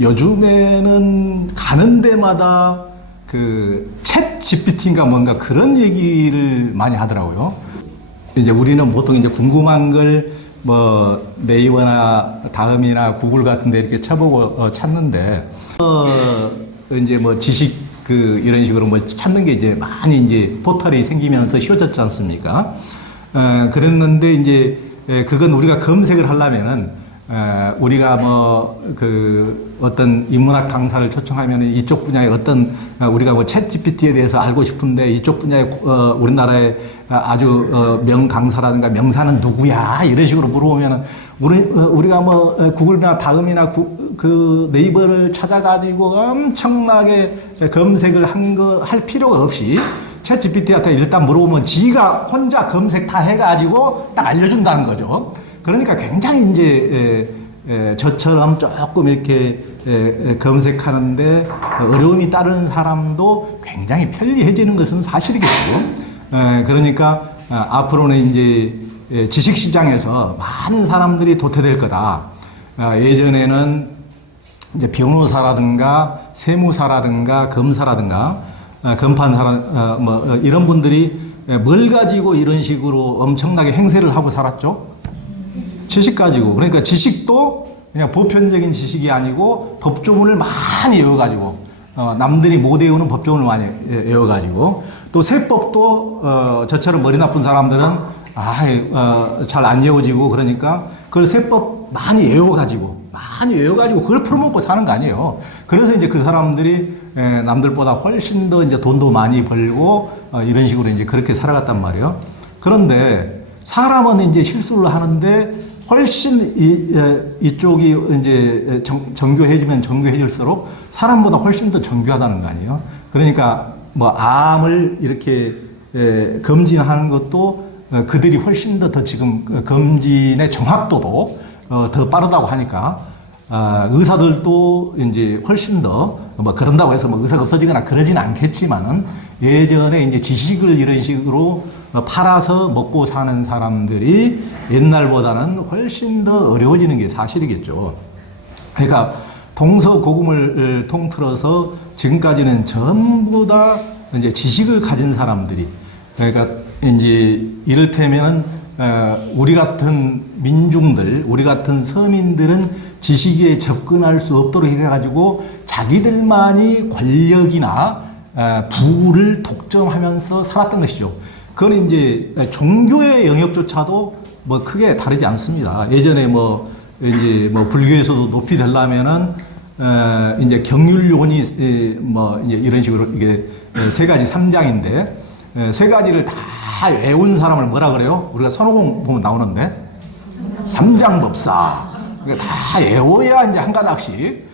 요즘에는 가는 데마다 그 챗 GPT인가 뭔가 그런 얘기를 많이 하더라고요. 이제 우리는 보통 이제 궁금한 걸 뭐 네이버나 다음이나 구글 같은 데 이렇게 쳐보고 찾는데 이제 뭐 지식 그 이런 식으로 뭐 찾는 게 이제 많이 이제 포털이 생기면서 쉬워졌지 않습니까? 그랬는데 이제 그건 우리가 검색을 하려면은 우리가 뭐 그 어떤 인문학 강사를 초청하면 이쪽 분야의 어떤 우리가 뭐 챗 GPT에 대해서 알고 싶은데 이쪽 분야의 우리나라의 아주 명 강사라든가 명사는 누구야 이런 식으로 물어보면은 우리가 뭐 구글이나 다음이나 그 네이버를 찾아가지고 엄청나게 검색을 할 필요가 없이 챗 GPT한테 일단 물어보면 지가 혼자 검색 다 해가지고 딱 알려준다는 거죠. 그러니까 굉장히 이제 저처럼 조금 이렇게 검색하는데 어려움이 따르는 사람도 굉장히 편리해지는 것은 사실이겠죠. 그러니까 앞으로는 이제 지식시장에서 많은 사람들이 도태될 거다. 예전에는 이제 변호사라든가 세무사라든가 검사라든가 검판사라 뭐 이런 분들이 뭘 가지고 이런 식으로 엄청나게 행세를 하고 살았죠? 지식 가지고. 그러니까 지식도 그냥 보편적인 지식이 아니고 법조문을 많이 외워가지고 남들이 못 외우는 법조문을 많이 외워가지고 또 세법도 저처럼 머리 나쁜 사람들은 잘 안 외워지고 그러니까 그걸 세법 많이 외워가지고 그걸 풀어먹고 사는 거 아니에요. 그래서 이제 그 사람들이 남들보다 훨씬 더 이제 돈도 많이 벌고 이런 식으로 이제 그렇게 살아갔단 말이에요. 그런데 사람은 이제 실수를 하는데 훨씬 이쪽이 이제 정교해지면 정교해질수록 사람보다 훨씬 더 정교하다는 거 아니에요. 그러니까 뭐 암을 이렇게 검진하는 것도 그들이 훨씬 더 지금 검진의 정확도도 더 빠르다고 하니까 의사들도 이제 훨씬 더 뭐 그런다고 해서 뭐 의사가 없어지거나 그러지는 않겠지만은 예전에 이제 지식을 이런 식으로 팔아서 먹고 사는 사람들이 옛날보다는 훨씬 더 어려워지는 게 사실이겠죠. 그러니까 동서고금을 통틀어서 지금까지는 전부 다 이제 지식을 가진 사람들이 그러니까 이제 이를테면은 우리 같은 민중들, 우리 같은 서민들은 지식에 접근할 수 없도록 해가지고 자기들만이 권력이나 부를 독점하면서 살았던 것이죠. 그건 이제 종교의 영역조차도 뭐 크게 다르지 않습니다. 예전에 뭐 이제 뭐 불교에서도 높이 되려면은 이제 경율론이 뭐 이제 이런 식으로 이게 세 가지 삼장인데 세 가지를 다 외운 사람을 뭐라 그래요? 우리가 선호공 보면 나오는데 삼장법사. 다 외워야 이제 한 가닥씩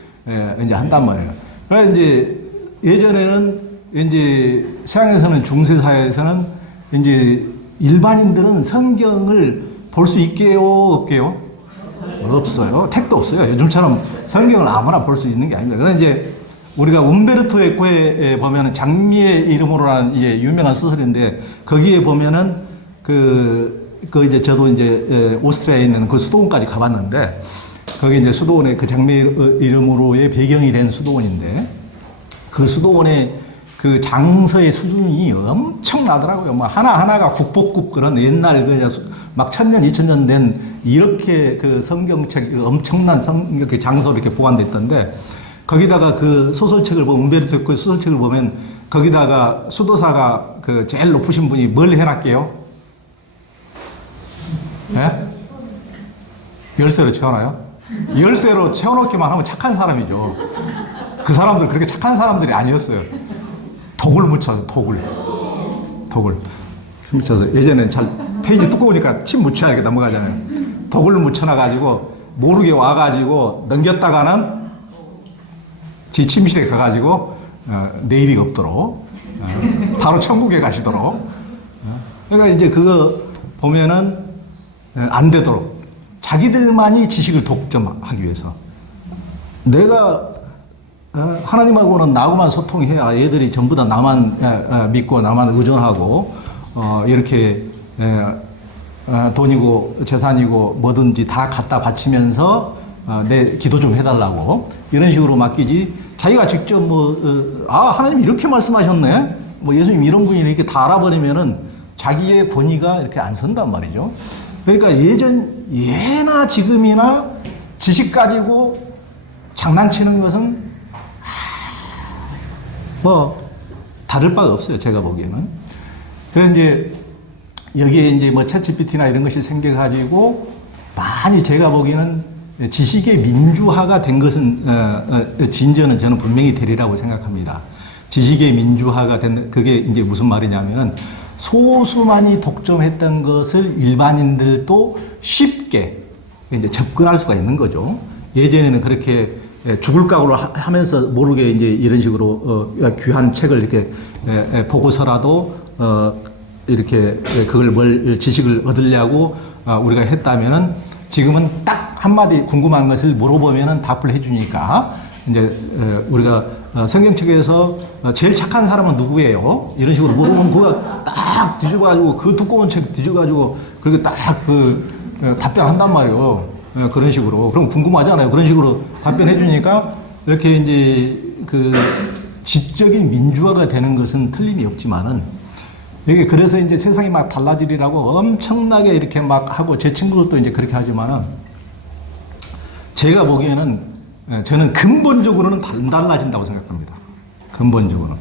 이제 한단 말이에요. 그래서 이제 예전에는 이제 서양에서는 중세사회에서는 이제 일반인들은 성경을 볼 수 있게요, 없게요? 없어요. 택도 없어요. 요즘처럼 성경을 아무나 볼 수 있는 게 아닙니다. 그래서 이제 우리가 움베르토 에코에 보면은 장미의 이름으로라는 이제 유명한 소설인데 거기에 보면은 그 이제 저도 이제 오스트리아에 있는 그 수도원까지 가봤는데 거기 이제 수도원에 그 장미의 이름으로의 배경이 된 수도원인데 그 수도원의 그 장서의 수준이 엄청나더라고요. 뭐 하나하나가 국보급 그런 옛날 막 1000년, 2000년 된 이렇게 그 성경책 엄청난 이렇게 장서 이렇게 보관돼 있던데 거기다가 그 소설책을 보면 움베르토 에코의 소설책을 보면 거기다가 수도사가 그 제일 높으신 분이 뭘 해놨게요? 예? 열쇠로 채워놔요? 열쇠로 채워놓기만 하면 착한 사람이죠. 그 사람들 그렇게 착한 사람들이 아니었어요. 독을 묻혀서 독을 묻혀서 예전엔 잘 페이지 두꺼우니까 침 묻혀야 이렇게 넘어가잖아요. 독을 묻혀놔가지고 모르게 와가지고 넘겼다가는 지 침실에 가가지고 내일이 없도록 바로 천국에 가시도록 그러니까 이제 그거 보면은 안 되도록 자기들만이 지식을 독점하기 위해서 내가 하나님하고는 나하고만 소통해야 얘들이 전부 다 나만 믿고 나만 의존하고 이렇게 돈이고 재산이고 뭐든지 다 갖다 바치면서 내 기도 좀 해달라고 이런 식으로 맡기지 자기가 직접 하나님 이렇게 말씀하셨네 뭐 예수님 이런 분이 이렇게 다 알아버리면은 자기의 권위가 이렇게 안 선단 말이죠. 그러니까 예나 지금이나 지식 가지고 장난치는 것은 뭐 다를 바가 없어요. 제가 보기에는. 그래서 이제 여기에 이제 뭐 챗GPT나 이런 것이 생겨가지고 많이 제가 보기에는 지식의 민주화가 된 것은 진전은 저는 분명히 되리라고 생각합니다. 지식의 민주화가 된 그게 이제 무슨 말이냐면은 소수만이 독점했던 것을 일반인들도 쉽게 이제 접근할 수가 있는 거죠. 예전에는 그렇게 죽을 각오로 하면서 모르게 이제 이런 식으로 귀한 책을 이렇게 보고서라도 이렇게 그걸 지식을 얻으려고 우리가 했다면은 지금은 딱 한마디 궁금한 것을 물어보면은 답을 해주니까 이제 우리가 성경책에서 제일 착한 사람은 누구예요? 이런 식으로 물어보면 그거 딱 뒤져가지고 그 두꺼운 책 뒤져가지고 그렇게 딱 답변한단 말이에요. 그런 식으로. 그럼 궁금하잖아요. 그런 식으로 답변해 주니까 이렇게 이제 그 지적인 민주화가 되는 것은 틀림이 없지만은 이게 그래서 이제 세상이 막 달라지리라고 엄청나게 이렇게 막 하고 제 친구들도 이제 그렇게 하지만은 제가 보기에는 저는 근본적으로는 안 달라진다고 생각합니다. 근본적으로는.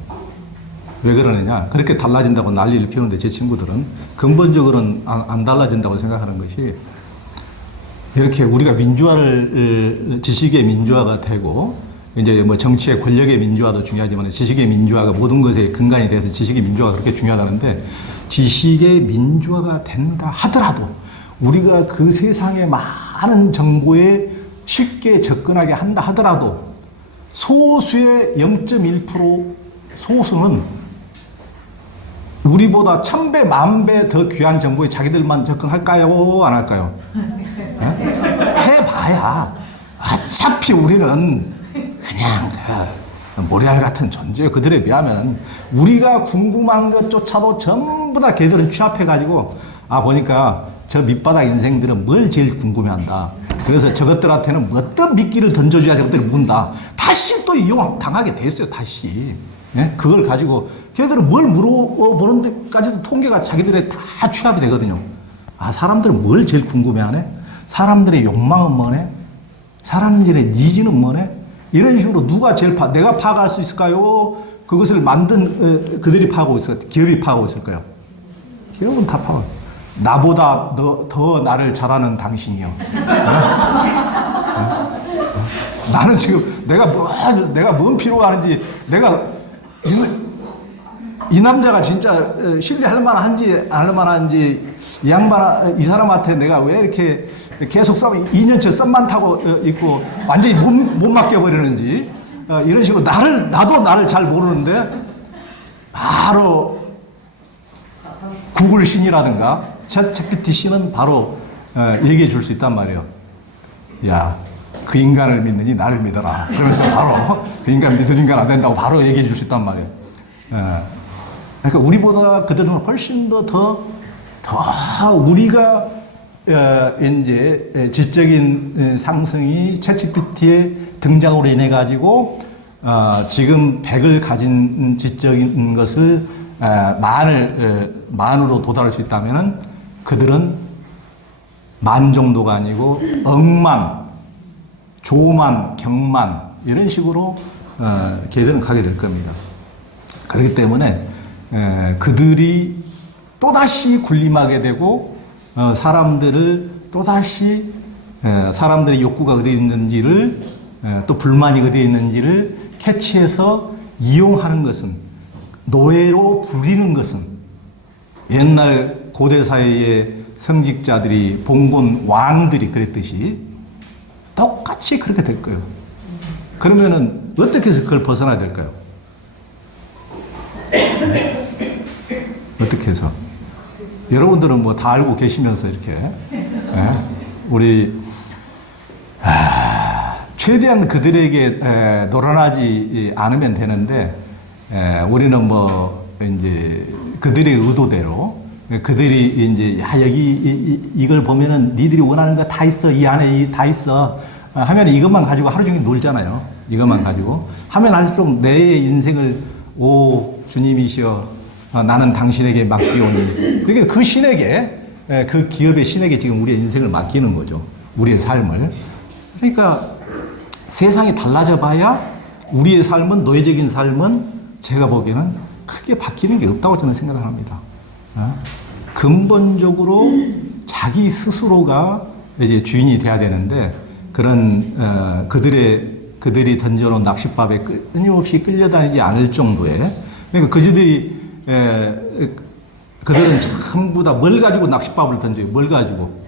왜 그러느냐. 그렇게 달라진다고 난리를 피우는데 제 친구들은 근본적으로는 안 달라진다고 생각하는 것이 이렇게 우리가 지식의 민주화가 되고 이제 뭐 정치의 권력의 민주화도 중요하지만 지식의 민주화가 모든 것의 근간이 돼서 지식의 민주화가 그렇게 중요하다는데 지식의 민주화가 된다 하더라도 우리가 그 세상의 많은 정보에 쉽게 접근하게 한다 하더라도 소수의 0.1% 소수는 우리보다 1000배, 10,000배 더 귀한 정보에 자기들만 접근할까요? 안 할까요? 해봐야 어차피 우리는 그냥 모래알 같은 존재예요. 그들에 비하면 우리가 궁금한 것조차도 전부 다 걔들은 취합해가지고 보니까 저 밑바닥 인생들은 뭘 제일 궁금해한다. 그래서 저것들한테는 어떤 미끼를 던져줘야 저것들이 문다. 다시 또 이용당하게 됐어요. 다시. 예? 그걸 가지고 걔들은 뭘 물어보는 데까지도 통계가 자기들의 다 취합이 되거든요. 사람들은 뭘 제일 궁금해하네? 사람들의 욕망은 뭐네? 사람들의 니즈는 뭐네? 이런 식으로 누가 제일 내가 파악할 수 있을까요? 그것을 만든 그들이 파악하고 있을까요? 기업이 파악하고 있을까요? 기업은 다 파악. 나보다 더 나를 잘 아는 당신이요. 나는 지금 내가 뭔 필요가 하는지 내가 이 남자가 진짜 신뢰할 만한지 안 할 만한지 이 사람한테 내가 왜 이렇게 계속 2년째 썸만 타고 있고 완전히 못 맡겨버리는지 이런 식으로 나도 나를 잘 모르는데 바로 구글 신이라든가 챗GPT 신은 바로 얘기해 줄 수 있단 말이에요. 야, 그 인간을 믿느니 나를 믿어라. 그러면서 바로 그 인간 믿어진가 안 된다고 바로 얘기해 줄 수 있단 말이에요. 그러니까 우리보다 그들은 훨씬 더 우리가 이제 지적인 상승이 챗GPT의 등장으로 인해 가지고 지금 100을 가진 지적인 것을 만으로 도달할 수 있다면은 그들은 만 정도가 아니고 억만, 조만, 경만 이런 식으로 걔들은 가게 될 겁니다. 그렇기 때문에 그들이 또다시 군림하게 되고 사람들을 또다시 사람들의 욕구가 어디에 있는지를 또 불만이 어디에 있는지를 캐치해서 이용하는 것은 노예로 부리는 것은 옛날 고대 사회의 성직자들이 봉건 왕들이 그랬듯이 똑같이 그렇게 될 거예요. 그러면은 어떻게 해서 그걸 벗어나야 될까요? 어떻게 해서? 여러분들은 뭐 다 알고 계시면서 이렇게 우리 최대한 그들에게 놀아나지 않으면 되는데 우리는 뭐 이제 그들의 의도대로 그들이 이제 여기 이걸 보면은 니들이 원하는 거 다 있어 이 안에 다 있어 하면 이것만 가지고 하루 종일 놀잖아요. 이것만 가지고. 하면 할수록 내 인생을 오 주님이시여 나는 당신에게 맡기오니. 그러니까 그 신에게 그 기업의 신에게 지금 우리의 인생을 맡기는 거죠. 우리의 삶을. 그러니까 세상이 달라져 봐야 우리의 삶은 노예적인 삶은 제가 보기에는 크게 바뀌는 게 없다고 저는 생각을 합니다. 근본적으로 자기 스스로가 이제 주인이 돼야 되는데 그런 그들이 던져놓은 낚싯밥에 끊임없이 끌려다니지 않을 정도의 그러니까 그들은 전부 다 뭘 가지고 낚싯밥을 던져요? 뭘 가지고?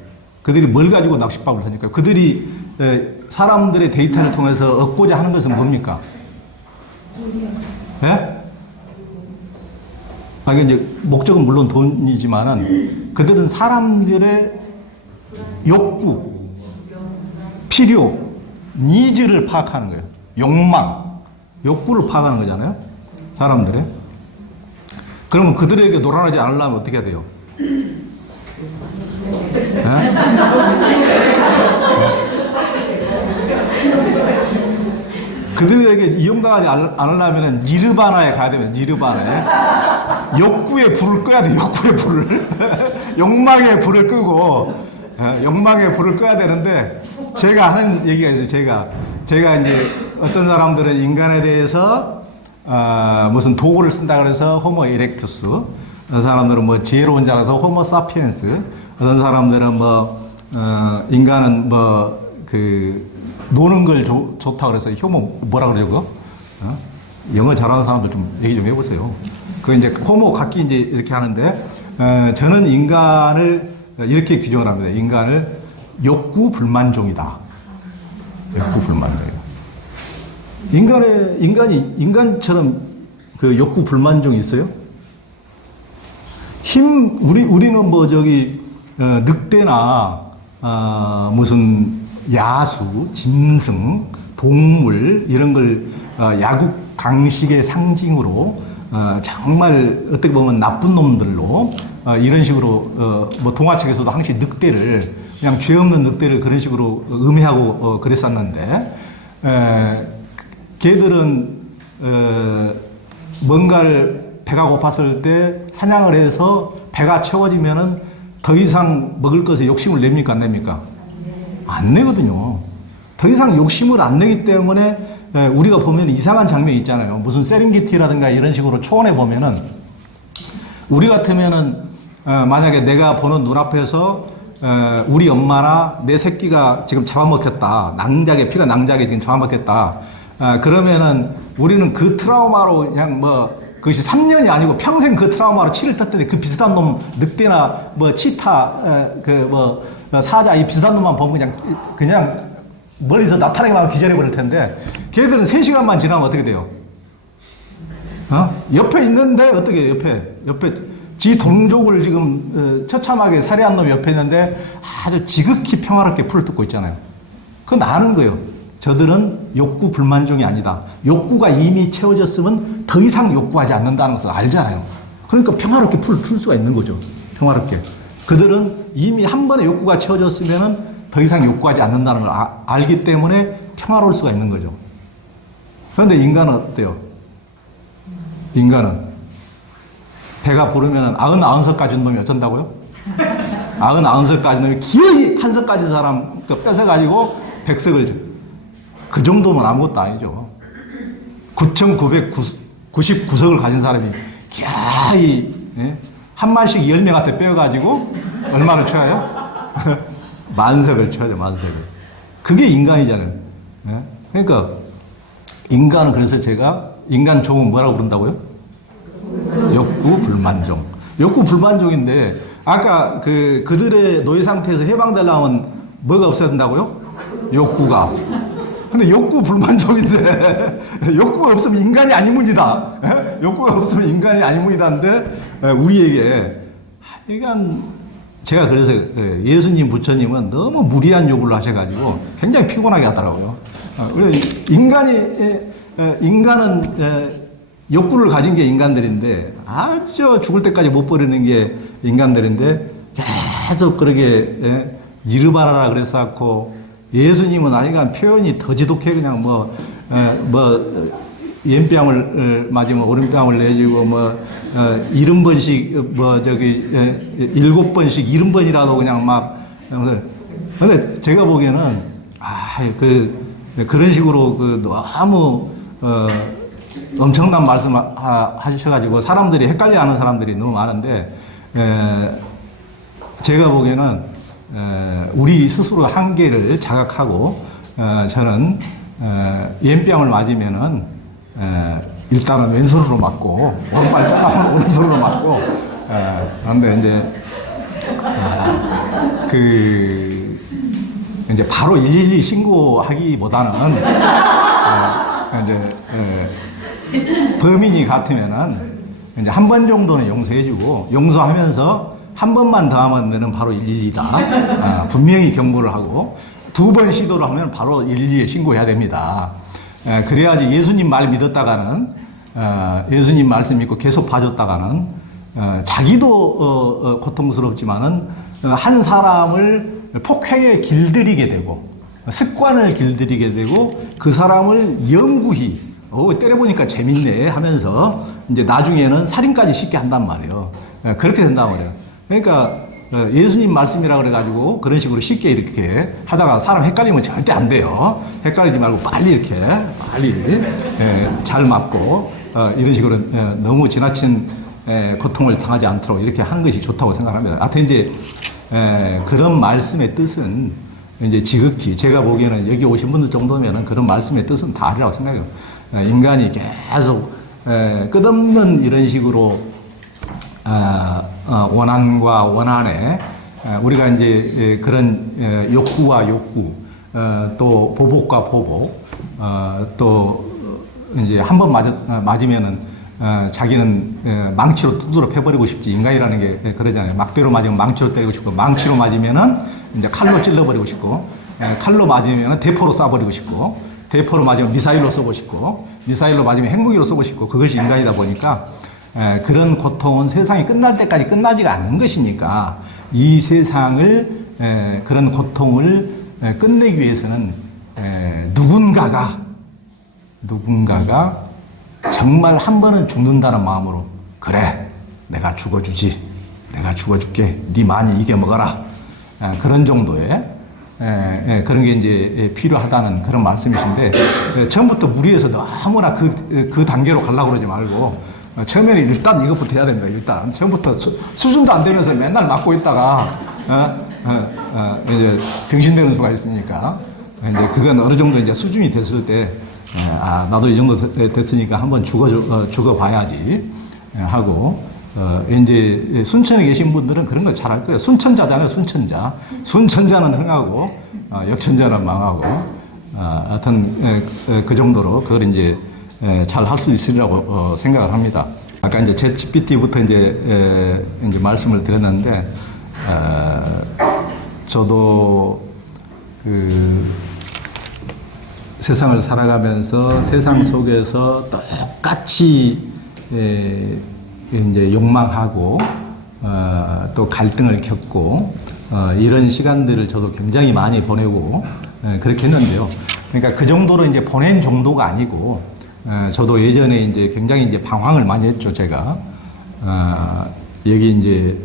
그들이 뭘 가지고 낚싯밥을 던질까요? 그들이 사람들의 데이터를 통해서 얻고자 하는 것은 뭡니까? 예? 이게 이제 목적은 물론 돈이지만은 그들은 사람들의 욕구, 필요, 니즈를 파악하는 거예요. 욕구를 파악하는 거잖아요. 사람들의. 그러면 그들에게 놀아나지 않으려면 어떻게 해야 돼요? 네? 그들에게 이용당하지 않으려면 니르바나에 가야 되면 니르바나에 욕구의 불을 꺼야 돼. 욕구의 불을 욕망의 불을 끄고 욕망의 불을 꺼야 되는데 제가 하는 얘기가 있어요. 제가 이제 어떤 사람들은 인간에 대해서 무슨 도구를 쓴다 그래서 호모 이렉투스, 어떤 사람들은 뭐 지혜로운 자라서 호모 사피엔스, 어떤 사람들은 인간은 노는 걸 좋다 그래서 호모 뭐라 그러고 영어 잘하는 사람들 좀 얘기 좀 해보세요. 그 이제 호모 각기 이제 이렇게 하는데 저는 인간을 이렇게 규정을 합니다. 인간을 욕구 불만종이다. 욕구 불만종이다. 인간처럼 그 욕구 불만종이 있어요? 우리는 늑대나 무슨 야수, 짐승, 동물 이런 걸 야국 강식의 상징으로 정말 어떻게 보면 나쁜 놈들로 이런 식으로 동화책에서도 항상 늑대를 그냥 죄 없는 늑대를 그런 식으로 음해하고 그랬었는데 걔들은 뭔가를 배가 고팠을 때 사냥을 해서 배가 채워지면은 더 이상 먹을 것에 욕심을 냅니까 안 냅니까? 안 내거든요. 더 이상 욕심을 안 내기 때문에 우리가 보면 이상한 장면이 있잖아요. 무슨 세렝게티라든가 이런 식으로 초원에 보면은 우리 같으면은 만약에 내가 보는 눈앞에서 우리 엄마나 내 새끼가 지금 잡아먹혔다. 피가 낭자게 지금 잡아먹혔다. 그러면은 우리는 그 트라우마로 그냥 그것이 3년이 아니고 평생 그 트라우마로 치를 떴더니 그 비슷한 놈 늑대나 치타 사자 이 비슷한 놈만 보면 그냥 멀리서 나타나기만 하면 기절해 버릴 텐데 걔들은 3시간만 지나면 어떻게 돼요? 옆에 있는데 어떻게 옆에 지 동족을 지금 처참하게 살해한 놈이 옆에 있는데 아주 지극히 평화롭게 풀을 뜯고 있잖아요. 그건 아는 거예요. 저들은 욕구 불만종이 아니다. 욕구가 이미 채워졌으면 더 이상 욕구하지 않는다는 것을 알잖아요. 그러니까 평화롭게 풀 수가 있는 거죠. 평화롭게. 그들은 이미 한 번에 욕구가 채워졌으면 더 이상 욕구하지 않는다는 걸 알기 때문에 평화로울 수가 있는 거죠. 그런데 인간은 어때요? 인간은 배가 부르면 99석 가진 놈이 어쩐다고요? 99석 가진 놈이 기어이 한 석 가진 사람 뺏어가지고 100석을 줘. 그 정도면 아무것도 아니죠. 9,999석을 가진 사람이 기어이 한 마리씩 10명한테 빼어가지고 얼마를 쳐요? 만석을 쳐야죠, 만석을. 그게 인간이잖아요. 그러니까 인간은 그래서 제가 인간 종은 뭐라고 부른다고요? 욕구 불만종. 욕구 불만종인데 아까 그들의 노예 상태에서 해방되려면 뭐가 없어야 된다고요? 욕구가. 근데 욕구 불만종인데 욕구가 없으면 인간이 아니문이다. 욕구가 없으면 인간이 아니문이다인데 우리에게 하여간 제가 그래서 예수님 부처님은 너무 무리한 요구를 하셔가지고 굉장히 피곤하게 하더라고요. 인간은 욕구를 가진 게 인간들인데 아주 죽을 때까지 못 버리는 게 인간들인데 계속 그러게 니르바나라 그랬었고 예수님은 아이가 표현이 더 지독해. 그냥 옌뺨을 맞으면 오른뺨을 내주고 70번씩 7번씩 70번이라도 그냥 막. 근데 제가 보기에는 그런 식으로 너무 엄청난 말씀 하셔가지고 사람들이 헷갈려하는 사람들이 너무 많은데, 제가 보기에는 우리 스스로 한계를 자각하고, 저는 옌뺨을 맞으면은 일단은 왼손으로 맞고 오른발 조금 오른손으로 맞고, 그런데 이제 바로 112 신고하기보다는 범인이 같으면은 이제 한 번 정도는 용서해주고, 용서하면서 한 번만 더 하면 너는 바로 112다. 분명히 경고를 하고, 2번 시도를 하면 바로 112에 신고해야 됩니다. 그래야지 예수님 말 믿었다가는, 예수님 말씀 믿고 계속 봐줬다가는, 자기도 고통스럽지만은 한 사람을 폭행에 길들이게 되고, 습관을 길들이게 되고, 그 사람을 영구히 때려보니까 재밌네 하면서 이제 나중에는 살인까지 쉽게 한단 말이에요. 그렇게 된단 말이에요. 그러니까 예수님 말씀이라 그래가지고 그런 식으로 쉽게 이렇게 하다가 사람 헷갈리면 절대 안 돼요. 헷갈리지 말고 빨리 잘 맞고, 이런 식으로 너무 지나친 고통을 당하지 않도록 이렇게 하는 것이 좋다고 생각합니다. 하여튼 이제 그런 말씀의 뜻은 이제 지극히 제가 보기에는 여기 오신 분들 정도면은 그런 말씀의 뜻은 다 알이라고 생각해요. 인간이 계속 끝없는 이런 식으로 원한과 원한에 우리가 이제 그런 욕구와 욕구, 또 보복과 보복, 또 이제 한 번 맞으면은 자기는 망치로 두드러 패버리고 싶지. 인간이라는 게 그러잖아요. 막대로 맞으면 망치로 때리고 싶고, 망치로 맞으면은 이제 칼로 찔러버리고 싶고, 칼로 맞으면은 대포로 쏴버리고 싶고, 대포로 맞으면 미사일로 쏘고 싶고, 미사일로 맞으면 핵무기로 쏘고 싶고, 그것이 인간이다 보니까 그런 고통은 세상이 끝날 때까지 끝나지가 않는 것이니까, 이 세상을 그런 고통을 끝내기 위해서는 누군가가 정말 한 번은 죽는다는 마음으로, 그래 내가 죽어주지, 내가 죽어줄게, 네 많이 이겨먹어라, 그런 정도의 그런 게 이제 필요하다는 그런 말씀이신데, 처음부터 무리해서 너무나 그 단계로 가려고 그러지 말고, 처음에는 일단 이것부터 해야 됩니다. 일단 처음부터 수준도 안 되면서 맨날 맞고 있다가 이제 병신되는 수가 있으니까, 이제 그건 어느 정도 이제 수준이 됐을 때, 나도 이 정도 됐으니까 한번 죽어봐야지 하고, 이제 순천에 계신 분들은 그런 걸 잘 알 거예요. 순천자잖아요, 순천자. 순천자는 흥하고, 역천자는 망하고, 하여튼, 그 정도로 그걸 이제 잘 할 수 있으리라고 생각을 합니다. 아까 이제 챗GPT부터 이제 말씀을 드렸는데, 저도 세상을 살아가면서 세상 속에서 똑같이 이제 욕망하고 또 갈등을 겪고 이런 시간들을 저도 굉장히 많이 보내고 그렇게 했는데요. 그러니까 그 정도로 이제 보낸 정도가 아니고, 저도 예전에 이제 굉장히 이제 방황을 많이 했죠, 제가. 여기 이제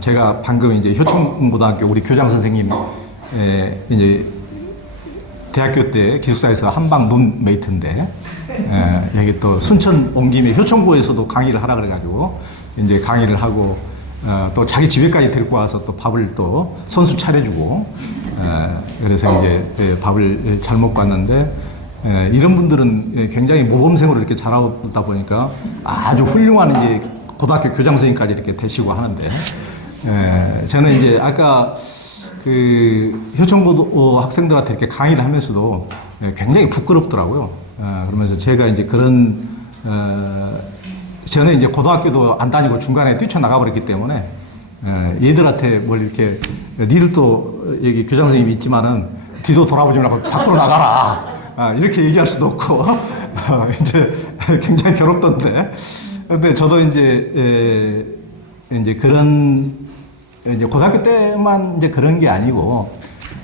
제가 방금 이제 효청고등학교 우리 교장 선생님 이제 대학교 때 기숙사에서 한방 룸메이트인데, 여기 또 순천 온 김에 효청고에서도 강의를 하라 그래가지고 이제 강의를 하고, 또 자기 집에까지 데리고 와서 또 밥을 또 선수 차려주고, 그래서 이제 밥을 잘 먹고 왔는데, 이런 분들은 굉장히 모범생으로 이렇게 자라다 보니까 아주 훌륭한 이제 고등학교 교장 선생님까지 이렇게 되시고 하는데, 저는 이제 아까 그 효청고 학생들한테 이렇게 강의를 하면서도 굉장히 부끄럽더라고요. 그러면서 제가 이제 그런, 저는 이제 고등학교도 안 다니고 중간에 뛰쳐나가 버렸기 때문에, 얘들한테 뭘 이렇게, 니들도 여기 교장 선생님이 있지만은 뒤도 돌아보지 말고 밖으로 나가라, 이렇게 얘기할 수도 없고, 이제 굉장히 괴롭던데. 근데 저도 이제 그런, 이제 고등학교 때만 이제 그런 게 아니고,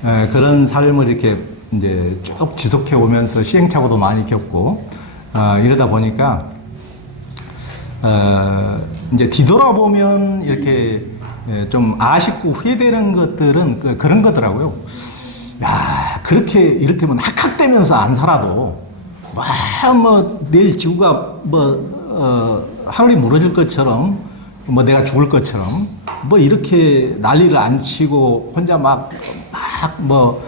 그런 삶을 이렇게 이제 쭉 지속해 오면서 시행착오도 많이 겪고 이러다 보니까 이제 뒤돌아보면 이렇게 좀 아쉽고 후회되는 것들은 그런 거더라고요. 야, 그렇게 이를테면 학학되면서 안 살아도 뭐 내일 지구가 하늘이 무너질 것처럼 뭐 내가 죽을 것처럼 뭐 이렇게 난리를 안 치고 혼자 뭐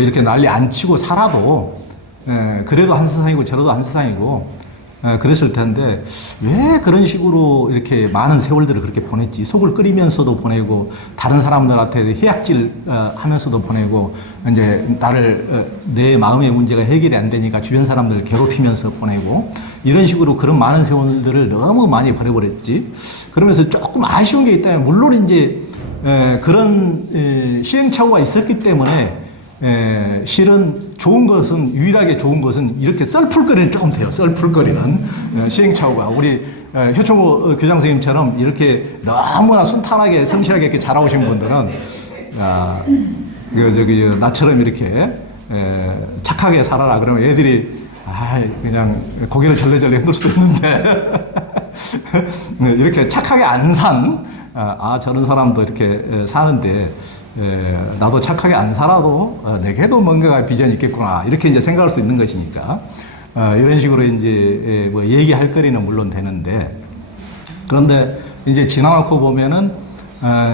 이렇게 난리 안 치고 살아도 그래도 한 세상이고 저래도 한 세상이고 그랬을 텐데 왜 그런 식으로 이렇게 많은 세월들을 그렇게 보냈지. 속을 끓이면서도 보내고 다른 사람들한테 해악질 하면서도 보내고 이제 내 마음의 문제가 해결이 안 되니까 주변 사람들을 괴롭히면서 보내고 이런 식으로 그런 많은 세월들을 너무 많이 보내버렸지. 그러면서 조금 아쉬운 게 있다면 물론 이제 그런 시행착오가 있었기 때문에 실은 유일하게 좋은 것은 이렇게 썰풀거리는 조금 돼요. 썰풀거리는 시행착오가. 우리 효충호 교장 선생님처럼 이렇게 너무나 순탄하게 성실하게 이렇게 자라오신 분들은 나처럼 이렇게 착하게 살아라 그러면 애들이 그냥 고개를 절레절레 흔들 수도 있는데 이렇게 착하게 안 산 저런 사람도 이렇게 사는데 나도 착하게 안 살아도 내게도 뭔가가 비전이 있겠구나 이렇게 이제 생각할 수 있는 것이니까 이런 식으로 이제 뭐 얘기할 거리는 물론 되는데 그런데 이제 지나놓고 보면은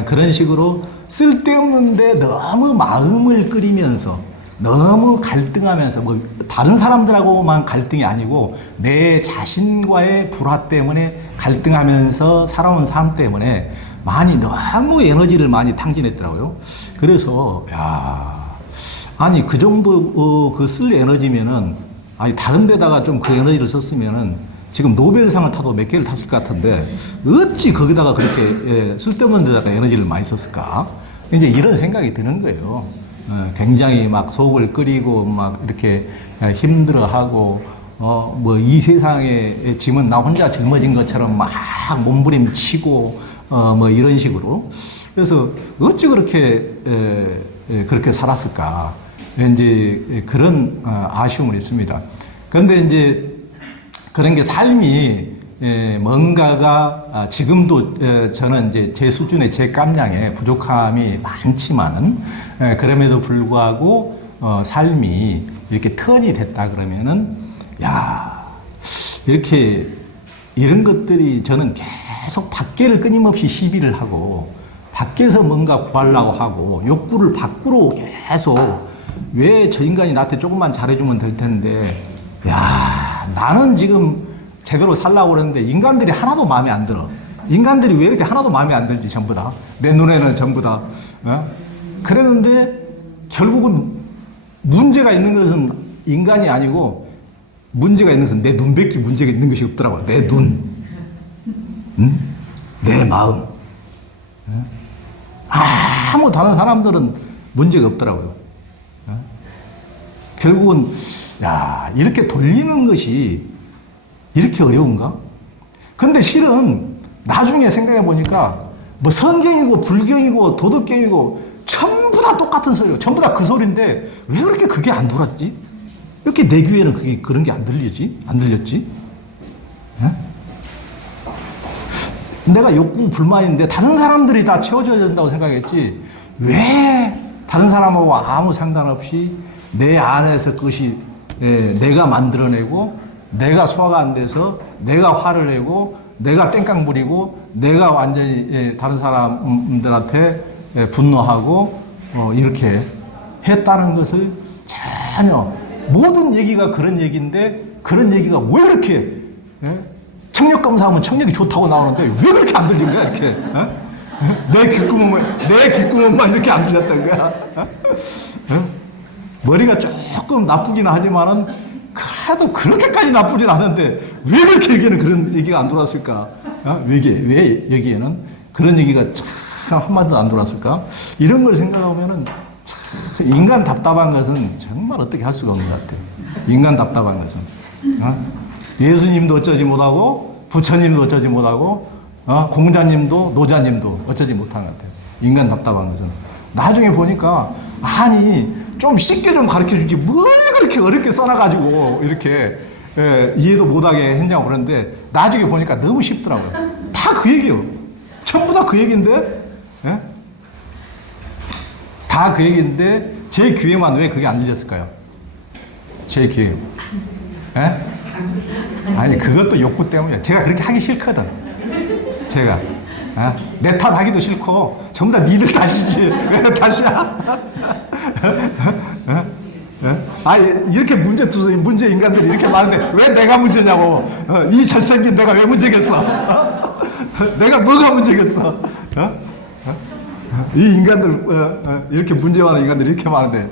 그런 식으로 쓸데없는데 너무 마음을 끓이면서 너무 갈등하면서 뭐 다른 사람들하고만 갈등이 아니고 내 자신과의 불화 때문에 갈등하면서 살아온 삶 때문에 너무 에너지를 많이 탕진했더라고요. 그래서 아니 그 정도 쓸 에너지면은 다른 데다가 좀 그 에너지를 썼으면은 지금 노벨상을 타도 몇 개를 탔을 것 같은데 어찌 거기다가 그렇게 쓸데없는 데다가 에너지를 많이 썼을까? 이제 이런 생각이 드는 거예요. 굉장히 막 속을 끓이고 막 이렇게 힘들어하고 뭐 이 세상의 짐은 나 혼자 짊어진 것처럼 막 몸부림치고 뭐 이런 식으로. 그래서 어찌 그렇게 살았을까. 이제 그런 아쉬움은 있습니다. 그런데 이제 그런 게 삶이 뭔가가 지금도 저는 이제 제 수준의 제 깜냥에 부족함이 많지만은 그럼에도 불구하고 삶이 이렇게 턴이 됐다 그러면은 이렇게 이런 것들이 저는 계속 밖에를 끊임없이 시비를 하고 밖에서 뭔가 구하려고 하고 욕구를 밖으로 계속 왜 저 인간이 나한테 조금만 잘해주면 될 텐데 나는 지금 제대로 살라고 그러는데 인간들이 하나도 마음에 안 들어. 인간들이 왜 이렇게 하나도 마음에 안 들지 전부 다. 내 눈에는 전부 다. 그랬는데 결국은 문제가 있는 것은 인간이 아니고 문제가 있는 것은 내 눈밖에 문제가 있는 것이 없더라고요. 내 눈. 내 마음. 아무 다른 사람들은 문제가 없더라고요. 결국은 이렇게 돌리는 것이 이렇게 어려운가? 근데 실은 나중에 생각해 보니까 뭐 성경이고 불경이고 도덕경이고 전부 다 똑같은 소리예요. 전부 다 그 소리인데 왜 그렇게 그게 안 돌았지? 왜 이렇게 내 귀에는 그런 게 안 들리지? 안 들렸지? 내가 욕구 불만인데 다른 사람들이 다 채워줘야 된다고 생각했지 왜 다른 사람하고 아무 상관없이 내 안에서 그것이 내가 만들어내고 내가 소화가 안 돼서 내가 화를 내고 내가 땡깡 부리고 내가 완전히 다른 사람들한테 분노하고 이렇게 했다는 것을 전혀 모든 얘기가 그런 얘기인데 그런 얘기가 왜 그렇게 청력 검사하면 청력이 좋다고 나오는데 왜 그렇게 안 들린 거야 이렇게 내 귓구멍만 이렇게 안 들렸던 거야. 머리가 조금 나쁘긴 하지만은 그래도 그렇게까지 나쁘진 않은데 왜 그렇게 여기에는 그런 얘기가 안 돌았을까? 왜 여기에는 그런 얘기가 참 한마디도 안 돌았을까? 이런 걸 생각하면은 참 인간 답답한 것은 정말 어떻게 할 수가 없는 것 같아요. 인간 답답한 것은. 예수님도 어쩌지 못하고 부처님도 어쩌지 못하고 공자님도 노자님도 어쩌지 못한 것 같아요. 인간 답답한 것은. 나중에 보니까 아니 좀 쉽게 좀 가르쳐 주지 뭘 그렇게 어렵게 써놔가지고 이렇게 이해도 못하게 했냐고 그러는데 나중에 보니까 너무 쉽더라고요. 다 그 얘기예요. 전부 다 그 얘기인데 다 그 얘기인데 제 귀에만 왜 그게 안 들렸을까요? 제 귀에. 아니 그것도 욕구 때문이에요. 제가 그렇게 하기 싫거든. 제가 내 탓하기도 싫고 전부 다 니들 탓이지 왜 탓이야? 이렇게 문제 인간들이 이렇게 많은데 왜 내가 문제냐고. 이 잘생긴 내가 왜 문제겠어? 내가 뭐가 문제겠어? 이 인간들 이렇게 문제 많은 인간들이 이렇게 많은데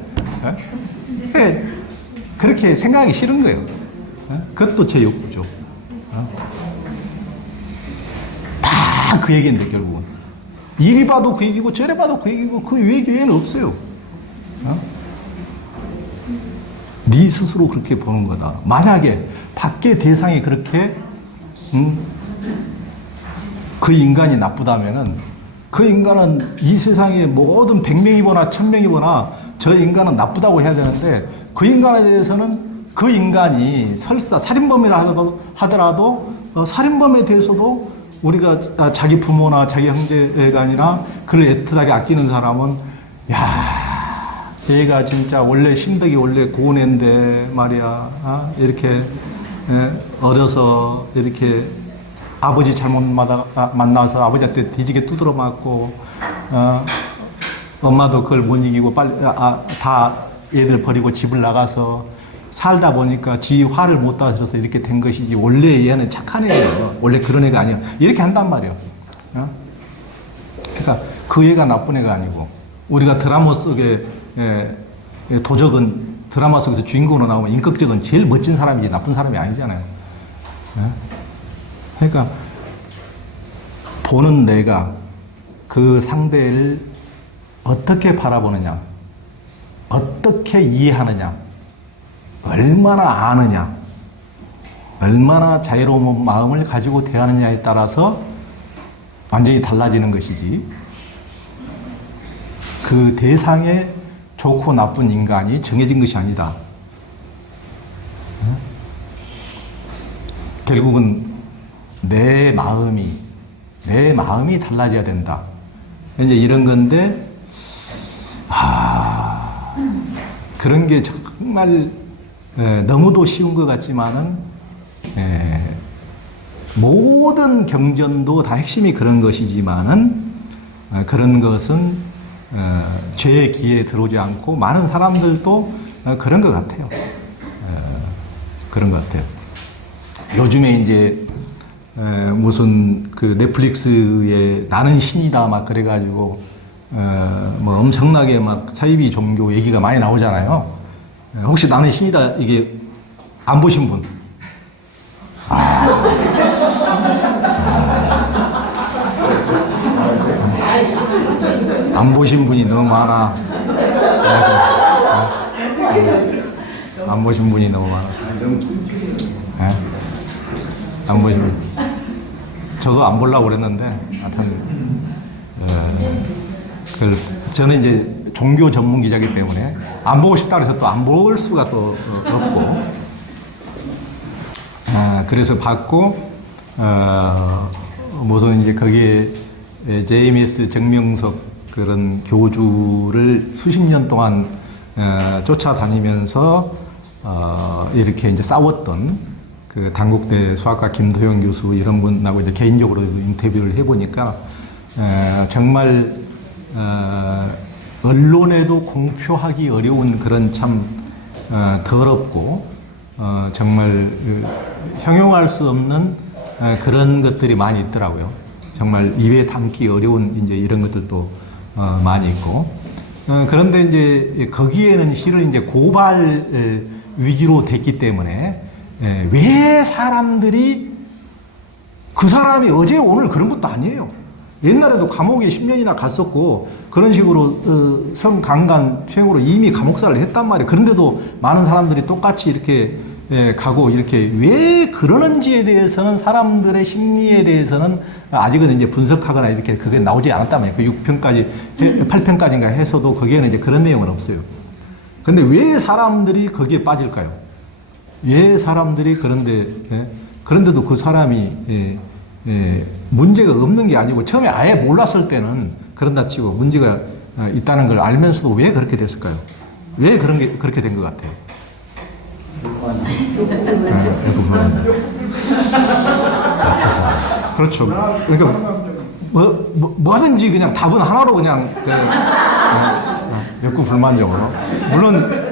그렇게 생각하기 싫은 거예요. 그것도 제 욕구죠. 다 그 얘기인데 결국은 이리 봐도 그 얘기고 저리 봐도 그 얘기고 그 외에는 없어요. 네 스스로 그렇게 보는 거다. 만약에 밖에 대상이 그렇게 그 인간이 나쁘다면은 그 인간은 이 세상에 모든 100명이 보나 1000명이 보나 저 인간은 나쁘다고 해야 되는데 그 인간에 대해서는 그 인간이 설사 살인범이라 하더라도 살인범에 대해서도 우리가 자기 부모나 자기 형제가 아니라 그를 애틋하게 아끼는 사람은 야 얘가 진짜 원래 심덕이 원래 고운 애인데 말이야 이렇게 어려서 이렇게 아버지 잘못 만나서 아버지한테 뒤지게 두드러 맞고 엄마도 그걸 못 이기고 빨리 다 애들 버리고 집을 나가서 살다 보니까 지 화를 못 다스려서 이렇게 된 것이지 원래 얘는 착한 애예요. 원래 그런 애가 아니야. 이렇게 한단 말이에요. 그러니까 그 애가 나쁜 애가 아니고 우리가 드라마 속에 도적은 드라마 속에서 주인공으로 나오면 인격적은 제일 멋진 사람이지 나쁜 사람이 아니잖아요. 그러니까 보는 내가 그 상대를 어떻게 바라보느냐, 어떻게 이해하느냐, 얼마나 아느냐, 얼마나 자유로운 마음을 가지고 대하느냐에 따라서 완전히 달라지는 것이지 그 대상에 좋고 나쁜 인간이 정해진 것이 아니다. 결국은 내 마음이 달라져야 된다. 이제 이런 건데, 그런 게 정말 너무도 쉬운 것 같지만은 모든 경전도 다 핵심이 그런 것이지만은 그런 것은 죄의 기회에 들어오지 않고 많은 사람들도 그런 것 같아요. 그런 것 같아요. 요즘에 이제 무슨 그 넷플릭스에 나는 신이다 막 그래가지고 뭐 엄청나게 막 사이비 종교 얘기가 많이 나오잖아요. 혹시 나는 신이다 이게 안 보신 분? 안 보신 분이 너무 많아. 안 보신 분이 너무 많아. 안 보신 분. 저도 안 보려고 그랬는데, 하여튼, 저는 이제 종교 전문 기자이기 때문에 안 보고 싶다 그래서 또 안 볼 수가 또 없고, 그래서 봤고, 무슨 이제 거기에 JMS 정명석 그런 교주를 수십 년 동안 쫓아다니면서 이렇게 이제 싸웠던 그 단국대 수학과 김도영 교수 이런 분하고 이제 개인적으로 인터뷰를 해보니까 정말 언론에도 공표하기 어려운 그런 참 더럽고 정말 형용할 수 없는 그런 것들이 많이 있더라고요. 정말 입에 담기 어려운 이제 이런 것들도 많이 있고 그런데 이제 거기에는 실은 이제 고발 위주로 됐기 때문에 왜 사람들이 그 사람이 어제 오늘 그런 것도 아니에요. 옛날에도 감옥에 10년이나 갔었고 그런 식으로 성강간 최후로 이미 감옥살을 했단 말이에요. 그런데도 많은 사람들이 똑같이 이렇게 가고 이렇게 왜 그러는지에 대해서는 사람들의 심리에 대해서는 아직은 이제 분석하거나 이렇게 그게 나오지 않았단 말이에요. 그 6편까지, 8편까지인가 해서도 거기에는 이제 그런 내용은 없어요. 근데 왜 사람들이 거기에 빠질까요? 왜 사람들이 그런데도 그 사람이 문제가 없는 게 아니고 처음에 아예 몰랐을 때는 그런다 치고 문제가 있다는 걸 알면서도 왜 그렇게 됐을까요? 왜 그렇게 된 것 같아요? 그렇죠. 그러니까 뭐든지 그냥 답은 하나로 그냥 엽구 불만족으로. 물론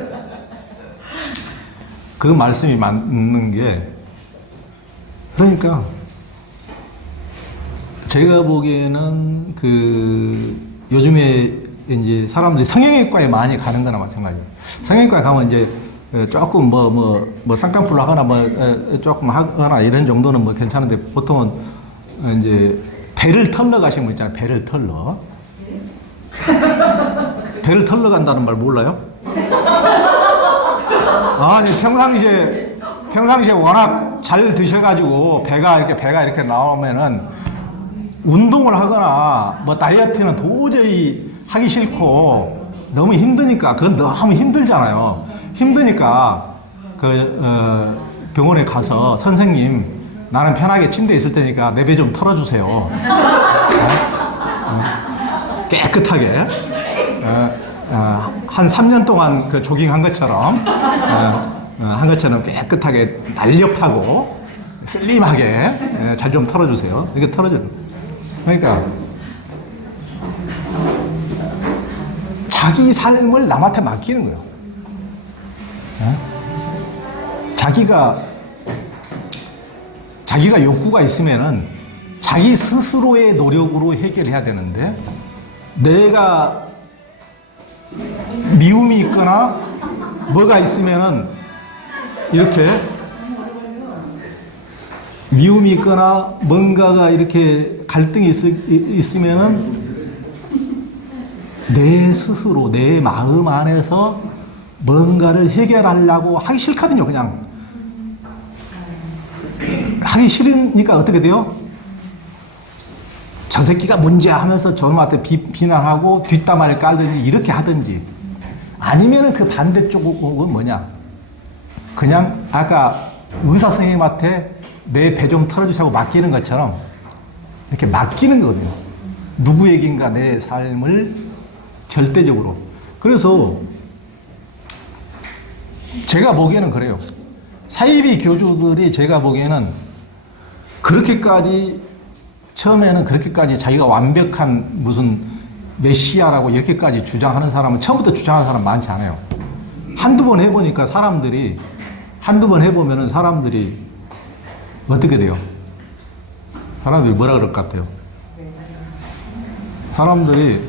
그 말씀이 맞는 게 그러니까 제가 보기에는 요즘에 이제 사람들이 성형외과에 많이 가는 거나 마찬가지예요. 성형외과에 가면 이제 조금 쌍꺼풀 하거나 조금 하거나 이런 정도는 괜찮은데 보통은 이제 배를 털러 가시는 분 있잖아요. 배를 털러. 배를 털러 간다는 말 몰라요? 아니, 평상시에 워낙 잘 드셔가지고 배가 이렇게 나오면은 운동을 하거나 다이어트는 도저히 하기 싫고 너무 힘드니까 그건 너무 힘들잖아요. 힘드니까 병원에 가서 선생님 나는 편하게 침대에 있을 테니까 내 배 좀 털어주세요. 깨끗하게 한 3년 동안 조깅한 것처럼 깨끗하게 날렵하고 슬림하게 잘 좀 털어주세요. 이렇게 털어줘요. 그러니까 자기 삶을 남한테 맡기는 거예요. 자기가 욕구가 있으면은 자기 스스로의 노력으로 해결해야 되는데 내가 미움이 있거나 뭐가 있으면은 이렇게 미움이 있거나 뭔가가 이렇게 갈등이 있으면은 내 스스로 내 마음 안에서 뭔가를 해결하려고 하기 싫거든요. 그냥 하기 싫으니까 어떻게 돼요? 저 새끼가 문제야 하면서 저놈한테 비난하고 뒷담화를 깔든지 이렇게 하든지 아니면은 그 반대쪽은 뭐냐? 그냥 아까 의사 선생님한테 내 배 좀 털어주시라고 맡기는 것처럼 이렇게 맡기는 거거든요. 누구에겐가 내 삶을 절대적으로. 그래서 제가 보기에는 그래요. 사이비 교주들이 제가 보기에는 처음에는 그렇게까지 자기가 완벽한 무슨 메시아라고 이렇게까지 주장하는 사람은 처음부터 주장하는 사람 많지 않아요. 한두 번 해보니까 사람들이 어떻게 돼요? 사람들이 뭐라 그럴 것 같아요? 사람들이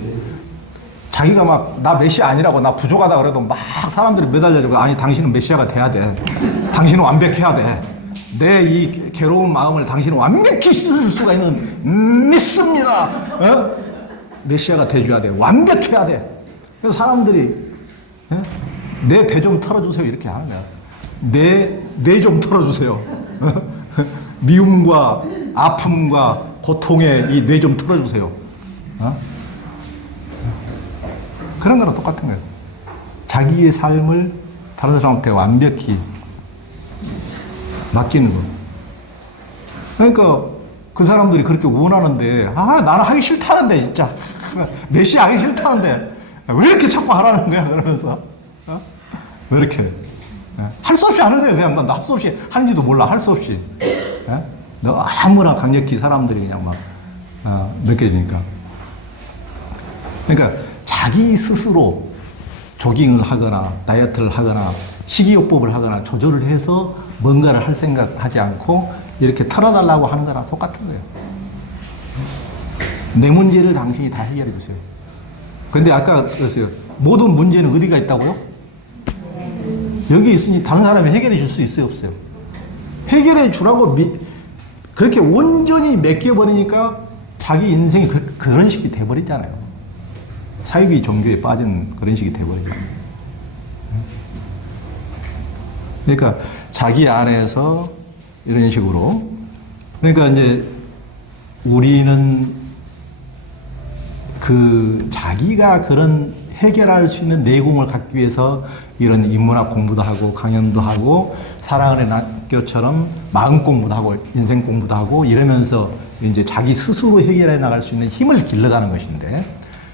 자기가 막 나 메시아 아니라고 나 부족하다 그래도 막 사람들이 매달려주고 아니 당신은 메시아가 돼야 돼. 당신은 완벽해야 돼. 내 이 괴로운 마음을 당신은 완벽히 쓸 수가 있는 믿습니다. 메시아가 돼줘야 돼. 완벽해야 돼. 그래서 사람들이 내 배 좀 털어주세요 이렇게 하는 거야. 내 좀 털어주세요. 미움과 아픔과 고통에 이 뇌 좀 털어주세요. 그런 거랑 똑같은 거예요. 자기의 삶을 다른 사람한테 완벽히 맡기는 거. 그러니까 그 사람들이 그렇게 원하는데 나는 하기 싫다는데 진짜 메시아 하기 싫다는데 왜 이렇게 자꾸 하라는 거야 그러면서 왜 이렇게 할 수 없이 하는 거예요. 그냥 할 수 없이 하는지도 몰라. 할 수 없이 너무나 강력히 사람들이 그냥 막 느껴지니까. 그러니까 자기 스스로 조깅을 하거나 다이어트를 하거나 식이요법을 하거나 조절을 해서 뭔가를 할 생각하지 않고 이렇게 털어달라고 하는 거랑 똑같은 거예요. 내 문제를 당신이 다 해결해 주세요. 근데 아까 그랬어요. 모든 문제는 어디가 있다고요? 여기 있으니 다른 사람이 해결해 줄 수 있어요, 없어요? 해결해 주라고 그렇게 온전히 맡겨버리니까 자기 인생이 그런 식이 돼버리잖아요. 사이비 종교에 빠진 그런 식이 돼버리죠. 그러니까 자기 안에서 이런 식으로, 그러니까 이제 우리는 그 자기가 그런 해결할 수 있는 내공을 갖기 위해서 이런 인문학 공부도 하고 강연도 하고 사랑의 학교처럼 마음 공부도 하고 인생 공부도 하고 이러면서 이제 자기 스스로 해결해 나갈 수 있는 힘을 길러가는 것인데,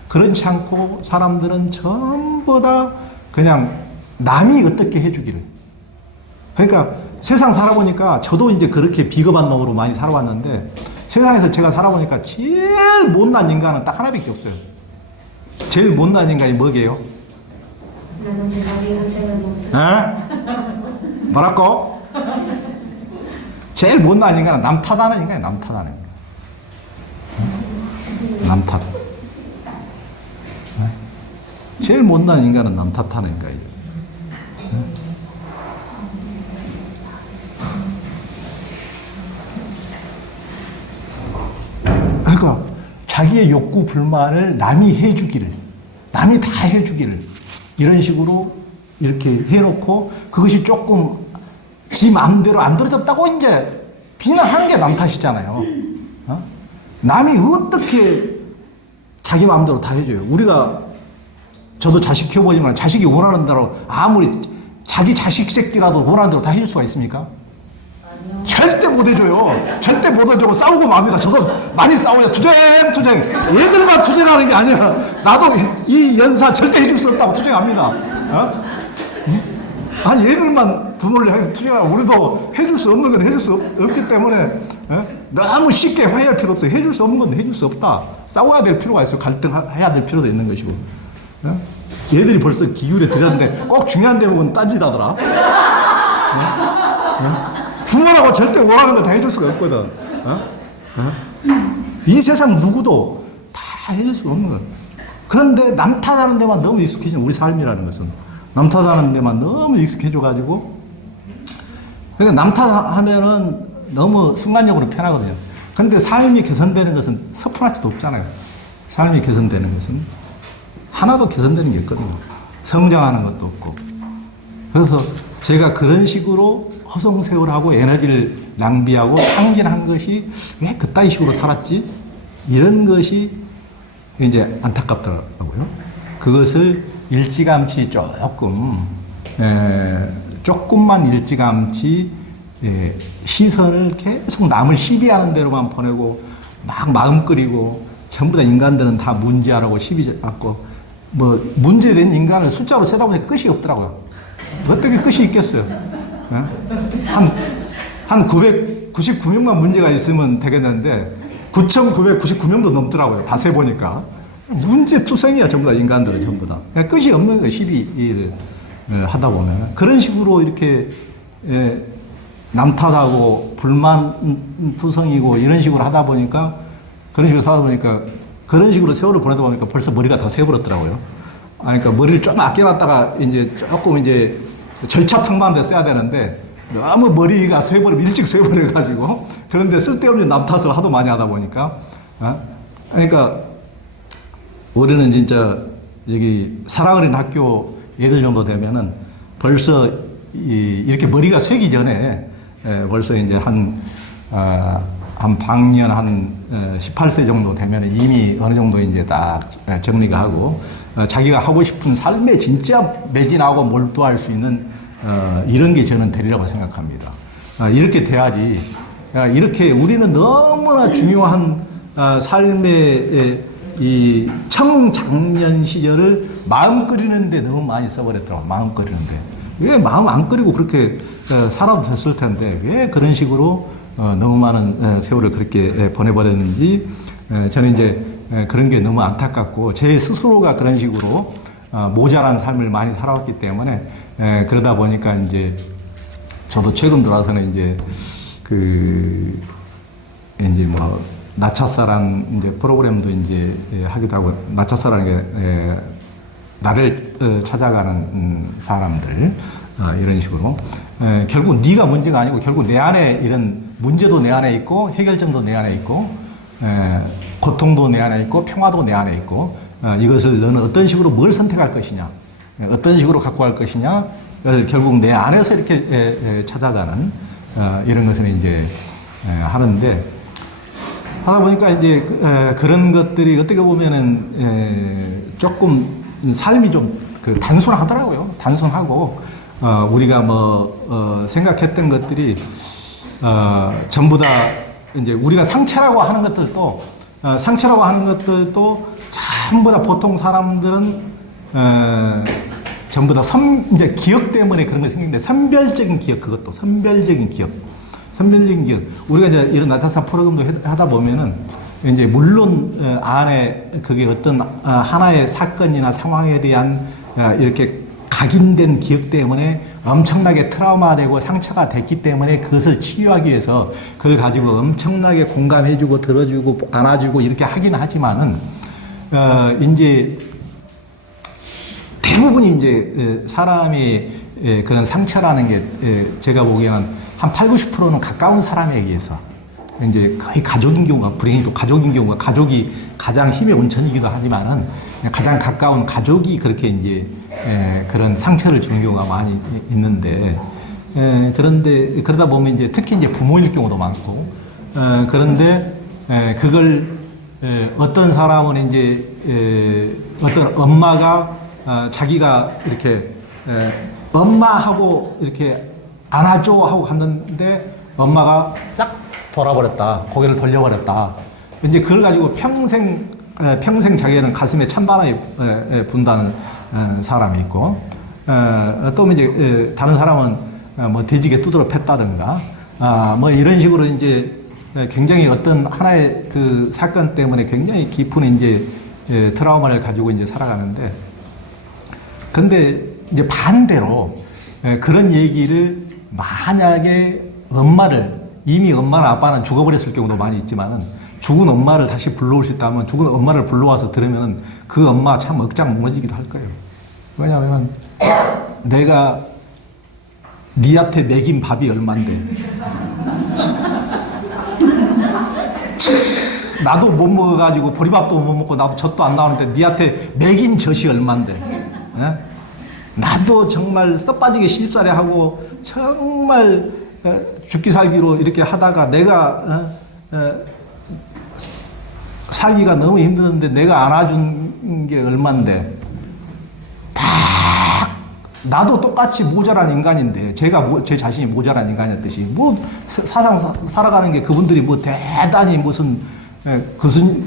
그렇지 않고 사람들은 전부 다 그냥 남이 어떻게 해주기를. 그러니까 세상 살아보니까 저도 이제 그렇게 비겁한 놈으로 많이 살아왔는데, 세상에서 제가 살아보니까 제일 못난 인간은 딱 하나밖에 없어요. 제일 못난 인간이 뭐게요? 뭐라고? 제일 못난 인간은 남 탓하는 인간이에요. 남 탓하는 인간. 남 탓. 제일 못난 인간은 남 탓하는 인간이죠. 그러니까 자기의 욕구 불만을 남이 해주기를, 남이 다 해주기를 이런 식으로 이렇게 해놓고 그것이 조금 지 마음대로 안 들어졌다고 이제 비난하는 게 남 탓이잖아요. 어? 남이 어떻게 자기 마음대로 다 해줘요. 우리가 저도 자식 키워보지만 자식이 원하는 대로 아무리 자기 자식 새끼라도 원하는 대로 다 해줄 수가 있습니까? 절대 못 해줘요. 절대 못 해주고 싸우고 맙니다. 저도 많이 싸워요. 투쟁. 얘들만 투쟁하는 게 아니라 나도 이 연사 절대 해줄 수 없다고 투쟁합니다. 어? 아니 얘들만 부모를 향해서 투쟁하고 우리도 해줄 수 없는 건 해줄 수 없기 때문에 너무 쉽게 화해할 필요 없어요. 해줄 수 없는 건 해줄 수 없다. 싸워야 될 필요가 있어요. 갈등해야 될 필요도 있는 것이고. 얘들이 벌써 기울여 들였는데 꼭 중요한 대목은 딴짓하더라. 부모라고 절대 원하는 거 다 해줄 수가 없거든. 이 세상 누구도 다 해줄 수가 없는 거야. 그런데 남 탓하는 데만 너무 익숙해진 우리 삶이라는 것은 남 탓하는 데만 너무 익숙해져가지고, 그러니까 남 탓하면은 너무 순간적으로 편하거든요. 그런데 삶이 개선되는 것은 서푼하지도 없잖아요. 삶이 개선되는 것은 하나도 개선되는 게 없거든요. 성장하는 것도 없고. 그래서 제가 그런 식으로 허송세월하고 에너지를 낭비하고 탕진한 것이 왜 그따위 식으로 살았지? 이런 것이 이제 안타깝더라고요. 그것을 일찌감치 조금만 일찌감치 시선을 계속 남을 시비하는 대로만 보내고 막 마음 끓이고 전부 다 인간들은 다 문제하라고 시비 잡고 뭐 문제된 인간을 숫자로 세다 보니까 끝이 없더라고요. 어떻게 끝이 있겠어요? 한 999명만 문제가 있으면 되겠는데 9,999명도 넘더라고요. 다 세보니까. 문제투성이야, 전부 다 인간들은 전부 다. 그냥 끝이 없는 거예요, 시비를 하다 보면. 그런 식으로 이렇게 남 탓하고 불만투성이고 이런 식으로 하다 보니까, 그런 식으로 살다 보니까, 그런 식으로 세월을 보내다 보니까 벌써 머리가 다 새버렸더라고요. 그러니까 머리를 좀 아껴놨다가 이제 조금 이제 절차탕만데 써야 되는데 너무 머리가 일찍 새버려가지고, 그런데 쓸데없는 남 탓을 하도 많이 하다 보니까, 그러니까 우리는 진짜 여기 사랑어린 학교 애들 정도 되면은 벌써 이렇게 머리가 쇠기 전에 벌써 이제 한 방년 한 18세 정도 되면 이미 어느 정도 이제 딱 정리가 하고 자기가 하고 싶은 삶에 진짜 매진하고 몰두할 수 있는 이런 게 저는 되리라고 생각합니다. 이렇게 돼야지. 이렇게 우리는 너무나 중요한 삶의 이 청장년 시절을 마음 끓이는데 너무 많이 써버렸더라고. 마음 끓이는데. 왜 마음 안 끓이고 그렇게 살아도 됐을 텐데 왜 그런 식으로 너무 많은 세월을 그렇게 보내버렸는지 저는 이제 그런 게 너무 안타깝고 제 스스로가 그런 식으로 모자란 삶을 많이 살아왔기 때문에 그러다 보니까 이제 저도 최근 들어와서는 이제 이제 뭐 나차사란 이제 프로그램도 이제 하기도 하고, 나차사라는 게 나를 찾아가는 사람들 이런 식으로 결국 네가 문제가 아니고 결국 내 안에 이런 문제도 내 안에 있고 해결점도 내 안에 있고 고통도 내 안에 있고 평화도 내 안에 있고 이것을 너는 어떤 식으로 뭘 선택할 것이냐, 어떤 식으로 갖고 갈 것이냐, 결국 내 안에서 이렇게 찾아가는 이런 것을 이제 하는데 하다 보니까 이제 그런 것들이 어떻게 보면은 조금 삶이 좀 단순하더라고요. 단순하고 우리가 생각했던 것들이 전부 다 이제 우리가 상처라고 하는 것들도 전부 다 보통 사람들은 전부 다 이제 기억 때문에 그런 게 생기는데 선별적인 기억, 그것도 선별적인 기억. 우리가 이제 이런 나타사 프로그램도 하다 보면은 이제 물론 안에 그게 어떤 하나의 사건이나 상황에 대한 이렇게 각인된 기억 때문에 엄청나게 트라우마되고 상처가 됐기 때문에 그것을 치유하기 위해서 그걸 가지고 엄청나게 공감해주고 들어주고 안아주고 이렇게 하긴 하지만은 이제 대부분이 이제 사람이 그런 상처라는 게 제가 보기에는 한 8, 90%는 가까운 사람에 의해서 이제 거의 가족인 경우가 불행히 또 가족인 경우가 가족이 가장 힘의 온천이기도 하지만은 가장 가까운 가족이 그렇게 이제 그런 상처를 주는 경우가 많이 있는데 그런데 그러다 보면 이제 특히 이제 부모일 경우도 많고 그런데 그걸 어떤 사람은 이제 어떤 엄마가 자기가 이렇게 엄마하고 이렇게 안아줘 하고 갔는데 엄마가 싹 돌아버렸다. 고개를 돌려버렸다. 이제 그걸 가지고 평생 자기는 가슴에 찬바람이 분다는 사람이 있고, 또 이제 다른 사람은 뭐 돼지게 두드러 팼다든가, 뭐 이런 식으로 이제 굉장히 어떤 하나의 그 사건 때문에 굉장히 깊은 이제 트라우마를 가지고 이제 살아가는데, 근데 이제 반대로 그런 얘기를 만약에 이미 엄마나 아빠는 죽어버렸을 경우도 많이 있지만은 죽은 엄마를 다시 불러올 수 있다면 죽은 엄마를 불러와서 들으면 그 엄마 참 억장 무너지기도 할 거예요. 왜냐하면 내가 니한테 먹인 밥이 얼만데 나도 못 먹어가지고 보리밥도 못 먹고 나도 젖도 안 나오는데 니한테 먹인 젖이 얼만데 나도 정말 썩 빠지게 시집살이하고 정말 죽기 살기로 이렇게 하다가 내가 살기가 너무 힘들었는데 내가 안아준 게 얼만데 나도 똑같이 모자란 인간인데 제 자신이 모자란 인간이었듯이 뭐 사상 살아가는 게 그분들이 뭐 대단히 무슨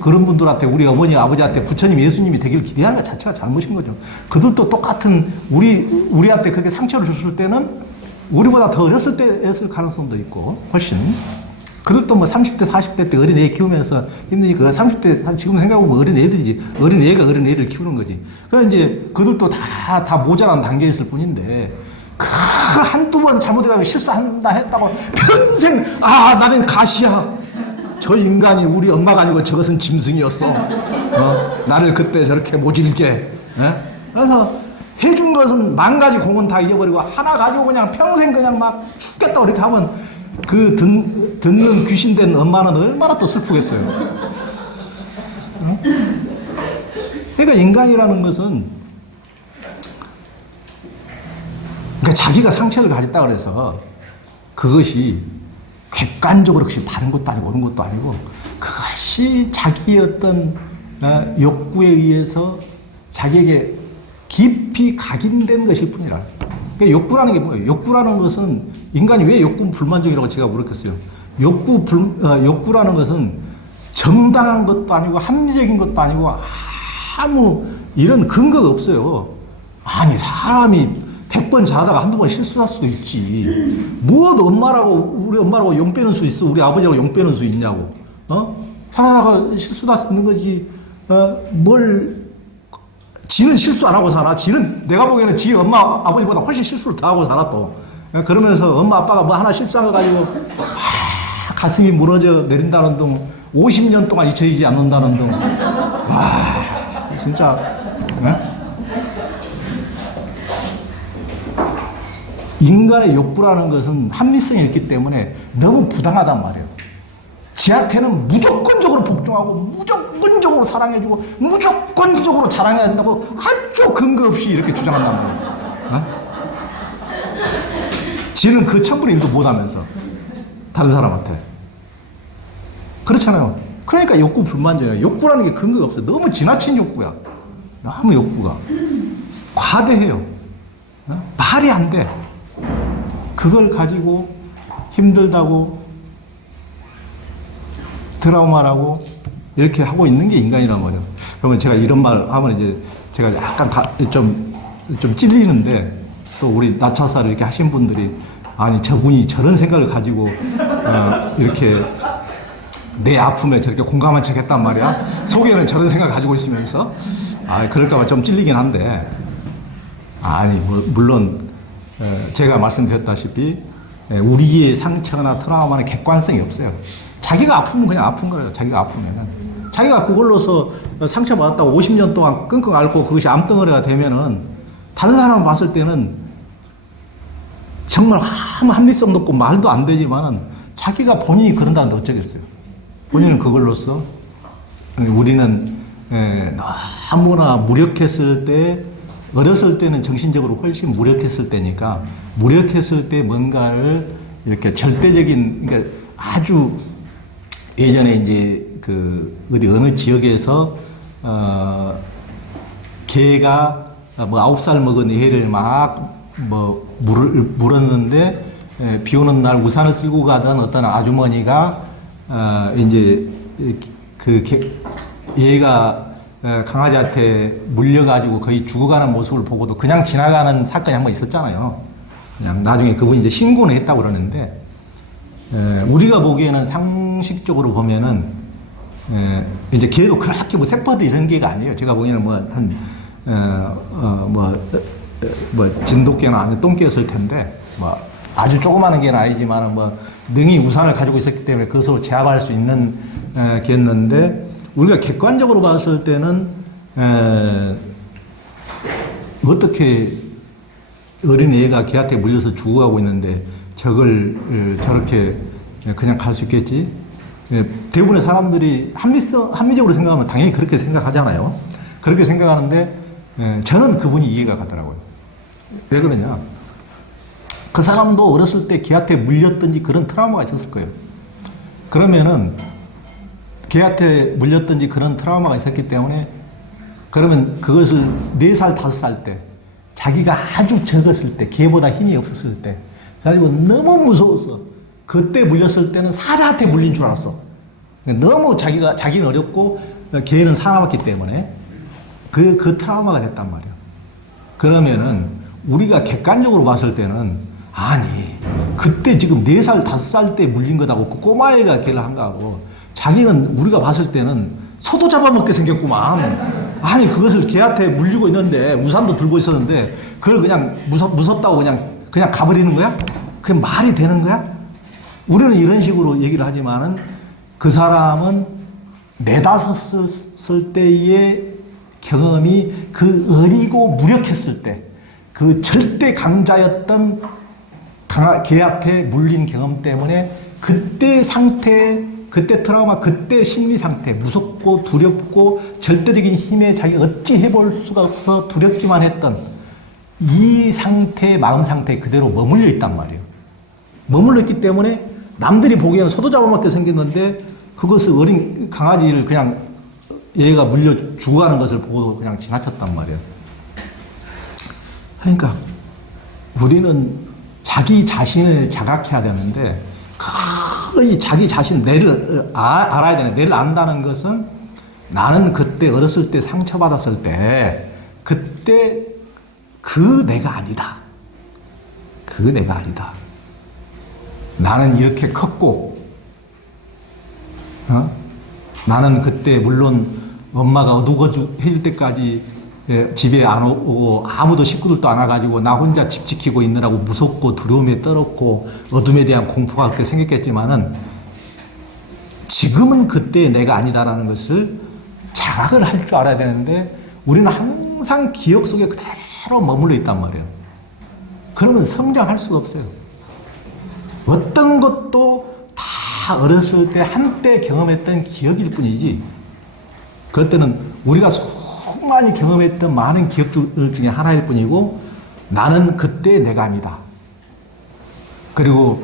그런 분들한테 우리 어머니 아버지한테 부처님 예수님이 되기를 기대하는 것 자체가 잘못인 거죠. 그들도 똑같은 우리한테 그렇게 상처를 줬을 때는 우리보다 더 어렸을 때였을 가능성도 있고 훨씬 그들도 뭐 30대 40대 때 어린애 키우면서 힘드니까 30대 지금 생각해보면 어린애들이지 어린애가 어린애를 키우는 거지. 그래서 이제 그들도 다 모자란 단계에 있을 뿐인데 그 한두 번 잘못해가지고 실수한다 했다고 평생 나는 가시야 저 인간이 우리 엄마가 아니고 저것은 짐승이었어. 나를 그때 저렇게 모질게. 그래서 해준 것은 만 가지 공은 다 잊어버리고 하나 가지고 그냥 평생 그냥 막 죽겠다 이렇게 하면 그 듣는 귀신된 엄마는 얼마나 또 슬프겠어요. 그러니까 인간이라는 것은 그러니까 자기가 상처를 가졌다 그래서 그것이 객관적으로 그것이 바른 것도 아니고 옳은 것도 아니고 그것이 자기의 어떤 욕구에 의해서 자기에게 깊이 각인된 것일 뿐이라. 그러니까 욕구라는 게 뭐예요? 욕구라는 것은 인간이 왜 욕구 불만족이라고 제가 모르겠어요. 욕구라는 것은 정당한 것도 아니고 합리적인 것도 아니고 아무 이런 근거가 없어요. 아니 사람이 100번 잘하다가 한두 번 실수할 수도 있지. 뭐 우리 엄마라고 용 빼는 수 있어? 우리 아버지라고 용 빼는 수 있냐고. 살아다가 실수도 할 수 있는 거지. 지는 실수 안 하고 살아. 지는 내가 보기에는 지 엄마 아버지보다 훨씬 실수를 더 하고 살아 또. 그러면서 엄마 아빠가 뭐 하나 실수한 거 가지고 가슴이 무너져 내린다는 둥 50년 동안 잊혀지지 않는다는 둥. 진짜. 인간의 욕구라는 것은 합리성이 있기 때문에 너무 부당하단 말이에요. 지한테는 무조건적으로 복종하고 무조건적으로 사랑해주고 무조건적으로 자랑해야 된다고 아주 근거 없이 이렇게 주장한단 말이에요. 지는 그 천분의 1도 못하면서 다른 사람한테. 그렇잖아요. 그러니까 욕구 불만족이에요. 욕구라는 게 근거가 없어요. 너무 지나친 욕구야. 너무 욕구가 과대해요. 말이 안 돼. 그걸 가지고 힘들다고 트라우마라고 이렇게 하고 있는 게 인간이란 말이에요. 그러면 제가 이런 말 하면 이제 제가 약간 좀 찔리는데, 또 우리 나차사를 이렇게 하신 분들이 아니 저분이 저런 생각을 가지고 이렇게 내 아픔에 저렇게 공감한 척 했단 말이야. 속에는 저런 생각을 가지고 있으면서 그럴까봐 좀 찔리긴 한데, 아니 물론 제가 말씀드렸다시피 우리의 상처나 트라우마는 객관성이 없어요. 자기가 아프면 그냥 아픈 거예요. 자기가 아프면 자기가 그걸로서 상처받았다고 50년 동안 끙끙 앓고 그것이 암덩어리가 되면은 다른 사람 봤을 때는 정말 합리성도 없고 말도 안 되지만은 자기가 본인이 그런다는데 어쩌겠어요. 본인은 그걸로써 우리는 너무나 무력했을 때, 어렸을 때는 정신적으로 훨씬 무력했을 때니까 무력했을 때 뭔가를 이렇게 절대적인, 그러니까 아주 예전에 이제 어디 어느 지역에서 개가 뭐 9살 먹은 애를 막 물었는데 비 오는 날 우산을 쓸고 가던 어떤 아주머니가 이제 얘가 강아지한테 물려가지고 거의 죽어가는 모습을 보고도 그냥 지나가는 사건이 한 번 있었잖아요. 그냥 나중에 그분이 이제 신고는 했다고 그러는데, 우리가 보기에는 상식적으로 보면은 이제 개도 그렇게 뭐 새버드 이런 개가 아니에요. 제가 보기에는 진돗개는 아니 똥개였을 텐데, 뭐 아주 조그마한 개는 아니지만 뭐 능히 우산을 가지고 있었기 때문에 그것으로 제압할 수 있는 개였는데, 우리가 객관적으로 봤을 때는 어떻게 어린 애가 개한테 물려서 죽어가고 있는데 저걸 저렇게 그냥 갈 수 있겠지? 대부분의 사람들이 합리적으로 생각하면 당연히 그렇게 생각하잖아요. 그렇게 생각하는데 저는 그분이 이해가 가더라고요. 왜 그러냐? 그 사람도 어렸을 때 개한테 물렸든지 그런 트라우마가 있었을 거예요. 그러면은 개한테 물렸든지 그런 트라우마가 있었기 때문에, 그러면 그것을 4살, 5살 때 자기가 아주 적었을 때, 개보다 힘이 없었을 때 그래가지고 너무 무서웠어. 그때 물렸을 때는 사자한테 물린 줄 알았어. 너무 자기는 어렵고 개는 살아왔기 때문에 그 트라우마가 됐단 말이야. 그러면은 우리가 객관적으로 봤을 때는, 아니 그때 지금 4살, 5살 때 물린 거다고 그 꼬마애가 개를 한 거하고, 자기는 우리가 봤을 때는 소도 잡아먹게 생겼구만. 아니 그것을 개한테 물리고 있는데 우산도 들고 있었는데 그걸 그냥 무섭다고 그냥 가버리는 거야? 그게 말이 되는 거야? 우리는 이런 식으로 얘기를 하지만은 그 사람은 4~5살 때의 경험이, 그 어리고 무력했을 때 그 절대 강자였던 개한테 물린 경험 때문에 그때 상태, 그때 트라우마, 그때 심리 상태, 무섭고 두렵고 절대적인 힘에 자기가 어찌 해볼 수가 없어 두렵기만 했던 이 상태, 마음 상태 그대로 머물러 있단 말이에요. 머물러 있기 때문에 남들이 보기에는 소도 잡아먹게 생겼는데 그것을 어린 강아지를 그냥 얘가 물려 죽어가는 것을 보고 그냥 지나쳤단 말이에요. 그러니까 우리는 자기 자신을 자각해야 되는데, 거의 자기 자신, 내를 알아야 되는, 내를 안다는 것은 나는 그때 어렸을 때 상처받았을 때 그때 그 내가 아니다. 그 내가 아니다. 나는 이렇게 컸고, 나는 그때 물론 엄마가 어둑어둑해질 때까지 집에 안 오고 아무도 식구들도 안 와가지고 나 혼자 집 지키고 있느라고 무섭고 두려움에 떨었고 어둠에 대한 공포가 그렇게 생겼겠지만은, 지금은 그때 내가 아니다라는 것을 자각을 할 줄 알아야 되는데 우리는 항상 기억 속에 그대로 머물러 있단 말이에요. 그러면 성장할 수가 없어요. 어떤 것도 다 어렸을 때 한때 경험했던 기억일 뿐이지, 그때는 우리가 수많이 경험했던 많은 기억들 중에 하나일 뿐이고, 나는 그때 내가 아니다. 그리고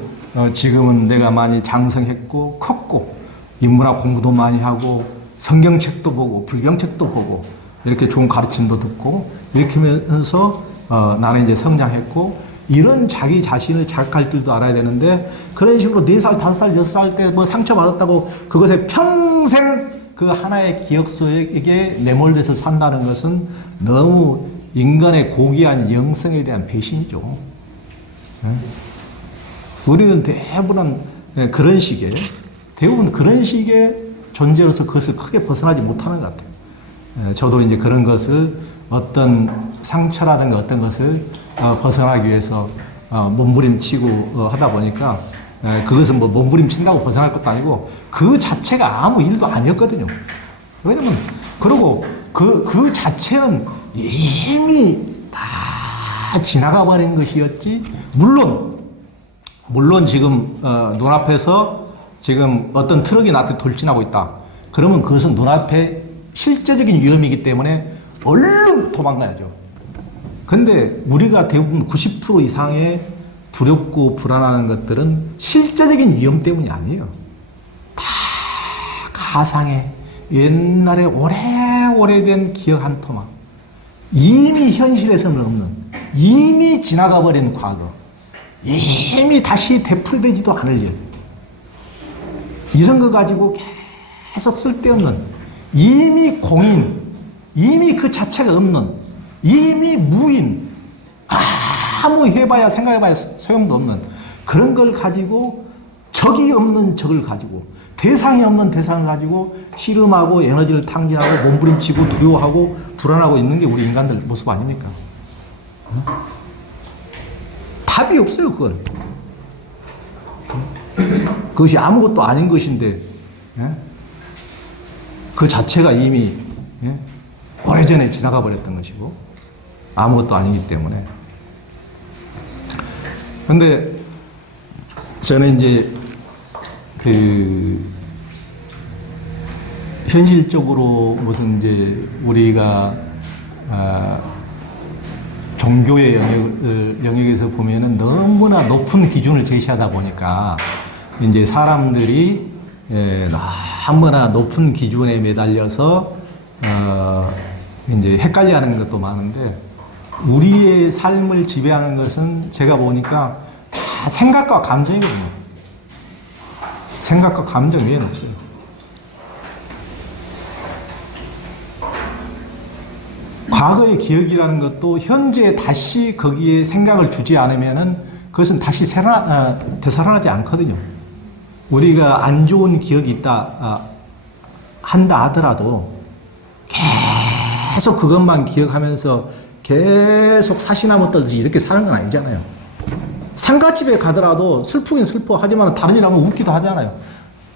지금은 내가 많이 장성했고 컸고 인문학 공부도 많이 하고 성경책도 보고 불경책도 보고 이렇게 좋은 가르침도 듣고 이렇게 하면서 나는 이제 성장했고 이런 자기 자신을 자각할 줄도 알아야 되는데 그런 식으로 4살, 5살, 6살 때 뭐 상처받았다고 그것에 평생 그 하나의 기억 속에 매몰돼서 산다는 것은 너무 인간의 고귀한 영성에 대한 배신이죠. 우리는 대부분 그런 식의 존재로서 그것을 크게 벗어나지 못하는 것 같아요. 저도 이제 그런 것을 어떤 상처라든가 어떤 것을 벗어나기 위해서 몸부림치고 하다 보니까 그것은 뭐 몸부림친다고 벗어날 것도 아니고 그 자체가 아무 일도 아니었거든요. 왜냐면 그리고 그 자체는 이미 다 지나가 버린 것이었지. 물론 지금 눈앞에서 지금 어떤 트럭이 나한테 돌진하고 있다. 그러면 그것은 눈앞에 실제적인 위험이기 때문에 얼른 도망가야죠. 근데 우리가 대부분 90% 이상의 두렵고 불안한 것들은 실제적인 위험 때문이 아니에요. 다 가상의 옛날에 오래된 기억 한 토막. 이미 현실에서는 없는, 이미 지나가 버린 과거, 이미 다시 되풀이되지도 않을 일. 이런 거 가지고 계속 쓸데없는, 이미 공인, 이미 그 자체가 없는, 이미 무인, 아무 해봐야 생각해봐야 소용도 없는 그런 걸 가지고 적이 없는 적을 가지고 대상이 없는 대상을 가지고 씨름하고 에너지를 탕진하고 몸부림치고 두려워하고 불안하고 있는 게 우리 인간들 모습 아닙니까? 답이 없어요, 그건. 그것이 아무것도 아닌 것인데 그 자체가 이미 오래전에 지나가 버렸던 것이고 아무것도 아니기 때문에. 근데 저는 이제 현실적으로 무슨 이제 우리가 종교의 영역에서 보면은 너무나 높은 기준을 제시하다 보니까 이제 사람들이 너무나 높은 기준에 매달려서 이제 헷갈려하는 것도 많은데 우리의 삶을 지배하는 것은 제가 보니까 다 생각과 감정이거든요. 생각과 감정 외에는 없어요. 과거의 기억이라는 것도 현재에 다시 거기에 생각을 주지 않으면은 그것은 다시 되살아나지 않거든요. 우리가 안 좋은 기억이 있다 한다 하더라도 계속 그것만 기억하면서 계속 사시나무 떨듯이 이렇게 사는 건 아니잖아요. 상가집에 가더라도 슬프긴 슬퍼 하지만 다른 일 하면 웃기도 하잖아요.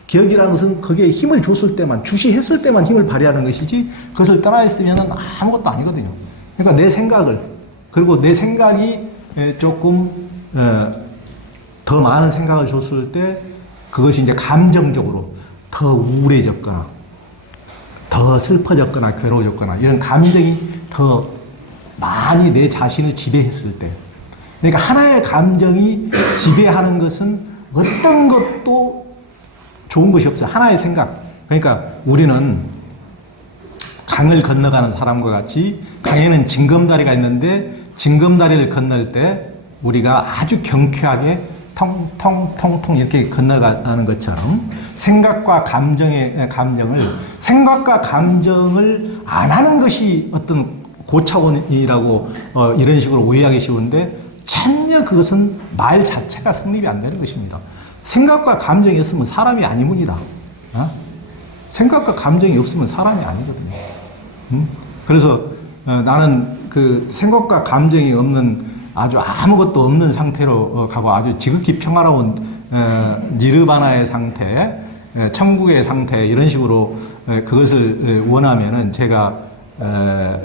기억이라는 것은 거기에 힘을 줬을 때만, 주시했을 때만 힘을 발휘하는 것이지 그것을 따라했으면 아무것도 아니거든요. 그러니까 내 생각을, 그리고 내 생각이 조금 더 많은 생각을 줬을 때 그것이 이제 감정적으로 더 우울해졌거나 더 슬퍼졌거나 괴로워졌거나 이런 감정이 더 많이 내 자신을 지배했을 때, 그러니까 하나의 감정이 지배하는 것은 어떤 것도 좋은 것이 없어요. 하나의 생각. 그러니까 우리는 강을 건너가는 사람과 같이 강에는 징검다리가 있는데 징검다리를 건널 때 우리가 아주 경쾌하게 통통통통 이렇게 건너가는 것처럼 생각과 감정을 안 하는 것이 어떤 고차원이라고 이런 식으로 오해하기 쉬운데 전혀 그것은 말 자체가 성립이 안 되는 것입니다. 생각과 감정이 없으면 사람이 아니문이다. 생각과 감정이 없으면 사람이 아니거든요. 그래서 나는 그 생각과 감정이 없는 아주 아무것도 없는 상태로 가고 아주 지극히 평화로운 니르바나의 상태, 천국의 상태 이런 식으로 그것을 원하면은 제가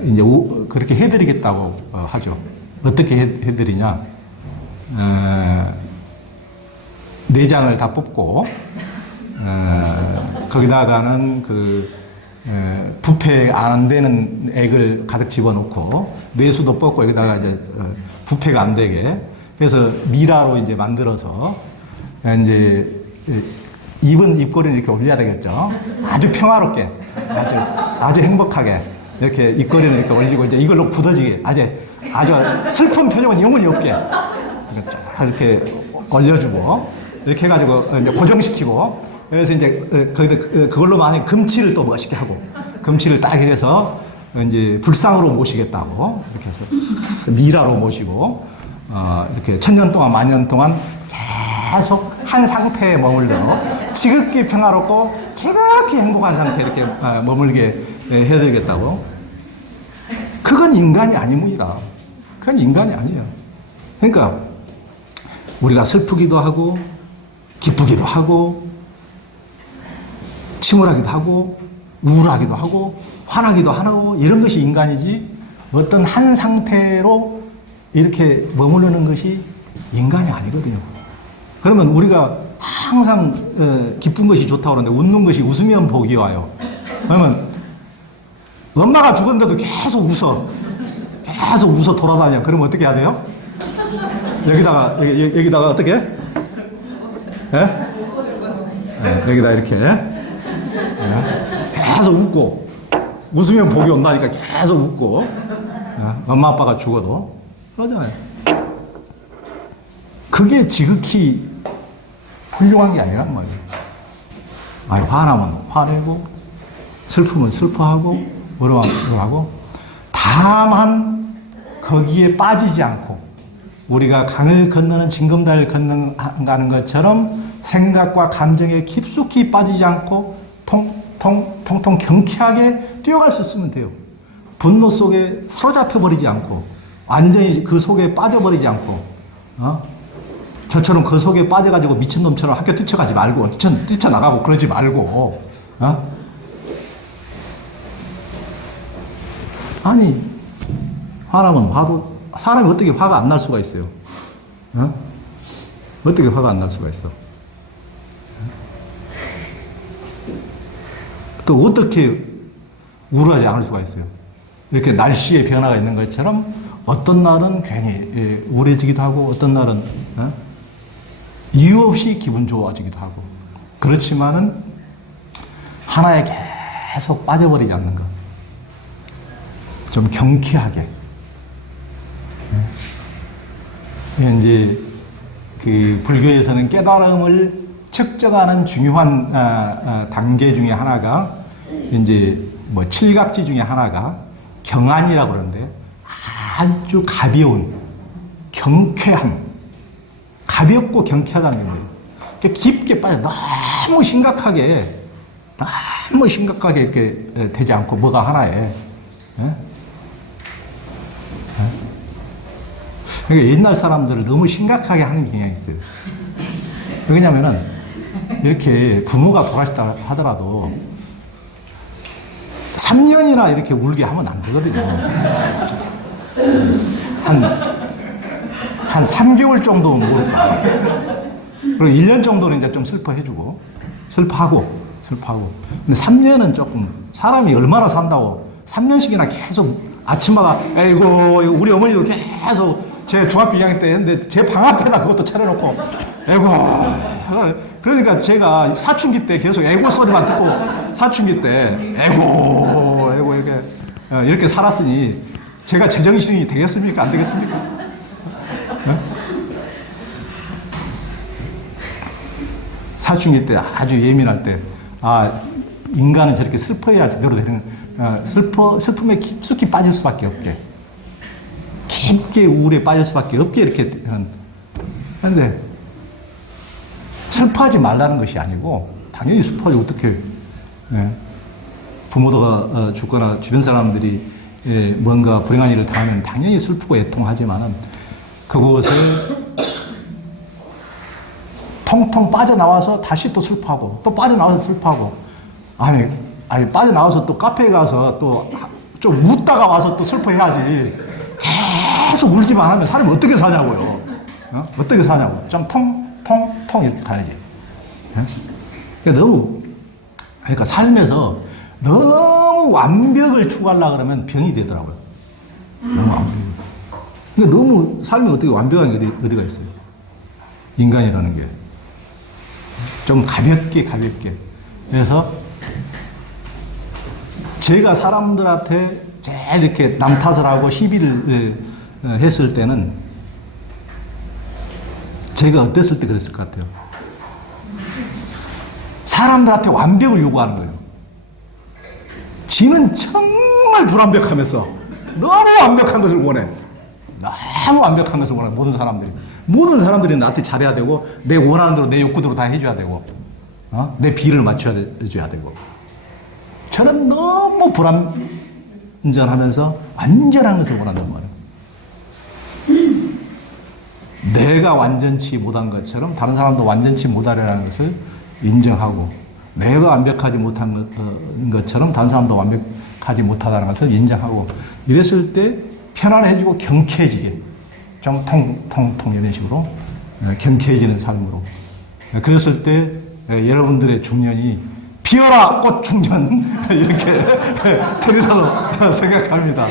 이제 그렇게 해드리겠다고 하죠. 어떻게 해드리냐? 내장을 다 뽑고 거기다가는 부패 안 되는 액을 가득 집어넣고 뇌수도 뽑고 여기다가 이제 부패가 안 되게 그래서 미라로 이제 만들어서 이제 입꼬리는 이렇게 올려야 되겠죠. 아주 평화롭게, 아주 행복하게 이렇게 입꼬리는 이렇게 올리고 이제 이걸로 굳어지게 아주 슬픈 표정은 영원히 없게 이렇게 올려주고 이렇게 해가지고 이제 고정시키고 그래서 이제 그걸로 만약 금치를 또 멋있게 하고 금치를 딱 해서 이제 불상으로 모시겠다고 이렇게 해서 미라로 모시고 이렇게 천년 동안 만년 동안 계속 한 상태에 머물러 지극히 평화롭고 지극히 행복한 상태에 이렇게 머물게 해드리겠다고. 그건 인간이 아닙니다. 그건 인간이 아니에요. 그러니까 우리가 슬프기도 하고 기쁘기도 하고 침울하기도 하고 우울하기도 하고 화나기도 하고 이런 것이 인간이지 어떤 한 상태로 이렇게 머무르는 것이 인간이 아니거든요. 그러면 우리가 항상 기쁜 것이 좋다고 그러는데 웃는 것이 웃으면 복이 와요. 그러면 엄마가 죽었는데도 계속 웃어 돌아다녀. 그러면 어떻게 해야 돼요? 여기다가 어떻게? 예? 여기다 이렇게 계속 웃고 웃으면 복이 온다니까 계속 웃고 엄마 아빠가 죽어도 그러잖아요. 그게 지극히 훌륭한 게 아니란 말이에요. 화나면 화내고 슬프면 슬퍼하고 어려워하고 다만 거기에 빠지지 않고 우리가 강을 건너는 징검다리를 건너가는 것처럼 생각과 감정에 깊숙이 빠지지 않고 통통 경쾌하게 뛰어갈 수 있으면 돼요. 분노 속에 사로잡혀 버리지 않고 완전히 그 속에 빠져버리지 않고 저처럼 그 속에 빠져가지고 미친놈처럼 학교 뛰쳐가지 말고 뛰쳐나가고 그러지 말고 아니 화나면 화도 사람이 어떻게 화가 안 날 수가 있어요? 어떻게 화가 안 날 수가 있어? 또 어떻게 우울하지 않을 수가 있어요? 이렇게 날씨의 변화가 있는 것처럼 어떤 날은 괜히 우울해지기도 하고 어떤 날은 이유 없이 기분 좋아지기도 하고 그렇지만은 하나에 계속 빠져버리지 않는 것. 좀 경쾌하게. 이제 그 불교에서는 깨달음을 측정하는 중요한 단계 중에 하나가 이제 뭐 칠각지 중에 하나가 경안이라고 그러는데 아주 가벼운 경쾌함, 가볍고 경쾌하다는 거예요. 깊게 빠져 너무 심각하게 이렇게 되지 않고 뭐가 하나에. 그러니까 옛날 사람들을 너무 심각하게 하는 경향이 있어요. 왜냐면은 이렇게 부모가 돌아가셨다 하더라도 3년이나 이렇게 울게 하면 안 되거든요. 한 3개월 정도는 모를까. 그리고 1년 정도는 이제 좀 슬퍼해주고, 슬퍼하고. 근데 3년은 조금, 사람이 얼마나 산다고 3년씩이나 계속 아침마다, 아이고, 우리 어머니도 계속 제 중학교 2학년 때 했는데 제 방 앞에다 그것도 차려놓고, 아이고. 그러니까 제가 사춘기 때 계속 애고 소리만 듣고, 사춘기 때, 애고, 이렇게 살았으니, 제가 제정신이 되겠습니까? 안 되겠습니까? 사춘기 때 아주 예민할 때, 인간은 저렇게 슬퍼야 제대로 되는, 슬픔에 깊숙이 빠질 수밖에 없게, 깊게 우울에 빠질 수밖에 없게 이렇게 하는. 그런데, 슬퍼하지 말라는 것이 아니고, 당연히 슬퍼하지, 어떻게, 부모가 죽거나 주변 사람들이 뭔가 불행한 일을 당하면 당연히 슬프고 애통하지만은, 그것을 통통 빠져나와서 다시 또 슬퍼하고, 또 빠져나와서 슬퍼하고, 아니, 빠져나와서 또 카페에 가서 또 좀 웃다가 와서 또 슬퍼해야지. 계속 울기만 하면 사람이 어떻게 사냐고요. 어떻게 사냐고. 좀 통 이렇게 가야지. 그러니까 삶에서 너무 완벽을 추구하려고 그러면 병이 되더라고요. 너무 완벽. 그러니까 너무 삶이 어떻게 완벽한 게 어디가 있어요? 인간이라는 게. 좀 가볍게. 그래서 제가 사람들한테 제일 이렇게 남 탓을 하고 시비를 했을 때는 제가 어땠을 때 그랬을 것 같아요. 사람들한테 완벽을 요구하는 거예요. 지는 정말 불완벽하면서 너무 완벽한 것을 원해. 너무 완벽한 것을 원해. 모든 사람들이 나한테 잘해야 되고 내 원하는 대로 내 욕구대로 다 해줘야 되고 내 비를 맞춰줘야 되고 저는 너무 불완전하면서 완전한 것을 원한단 말이에요. 내가 완전치 못한 것처럼 다른 사람도 완전치 못하려는 것을 인정하고 내가 완벽하지 못한 것처럼 다른 사람도 완벽하지 못하다는 것을 인정하고 이랬을 때 편안해지고 경쾌해지게 좀 통통 이런 식으로 경쾌해지는 삶으로 그랬을 때 여러분들의 중년이 피어라 꽃 중년 이렇게 되리라고 생각합니다.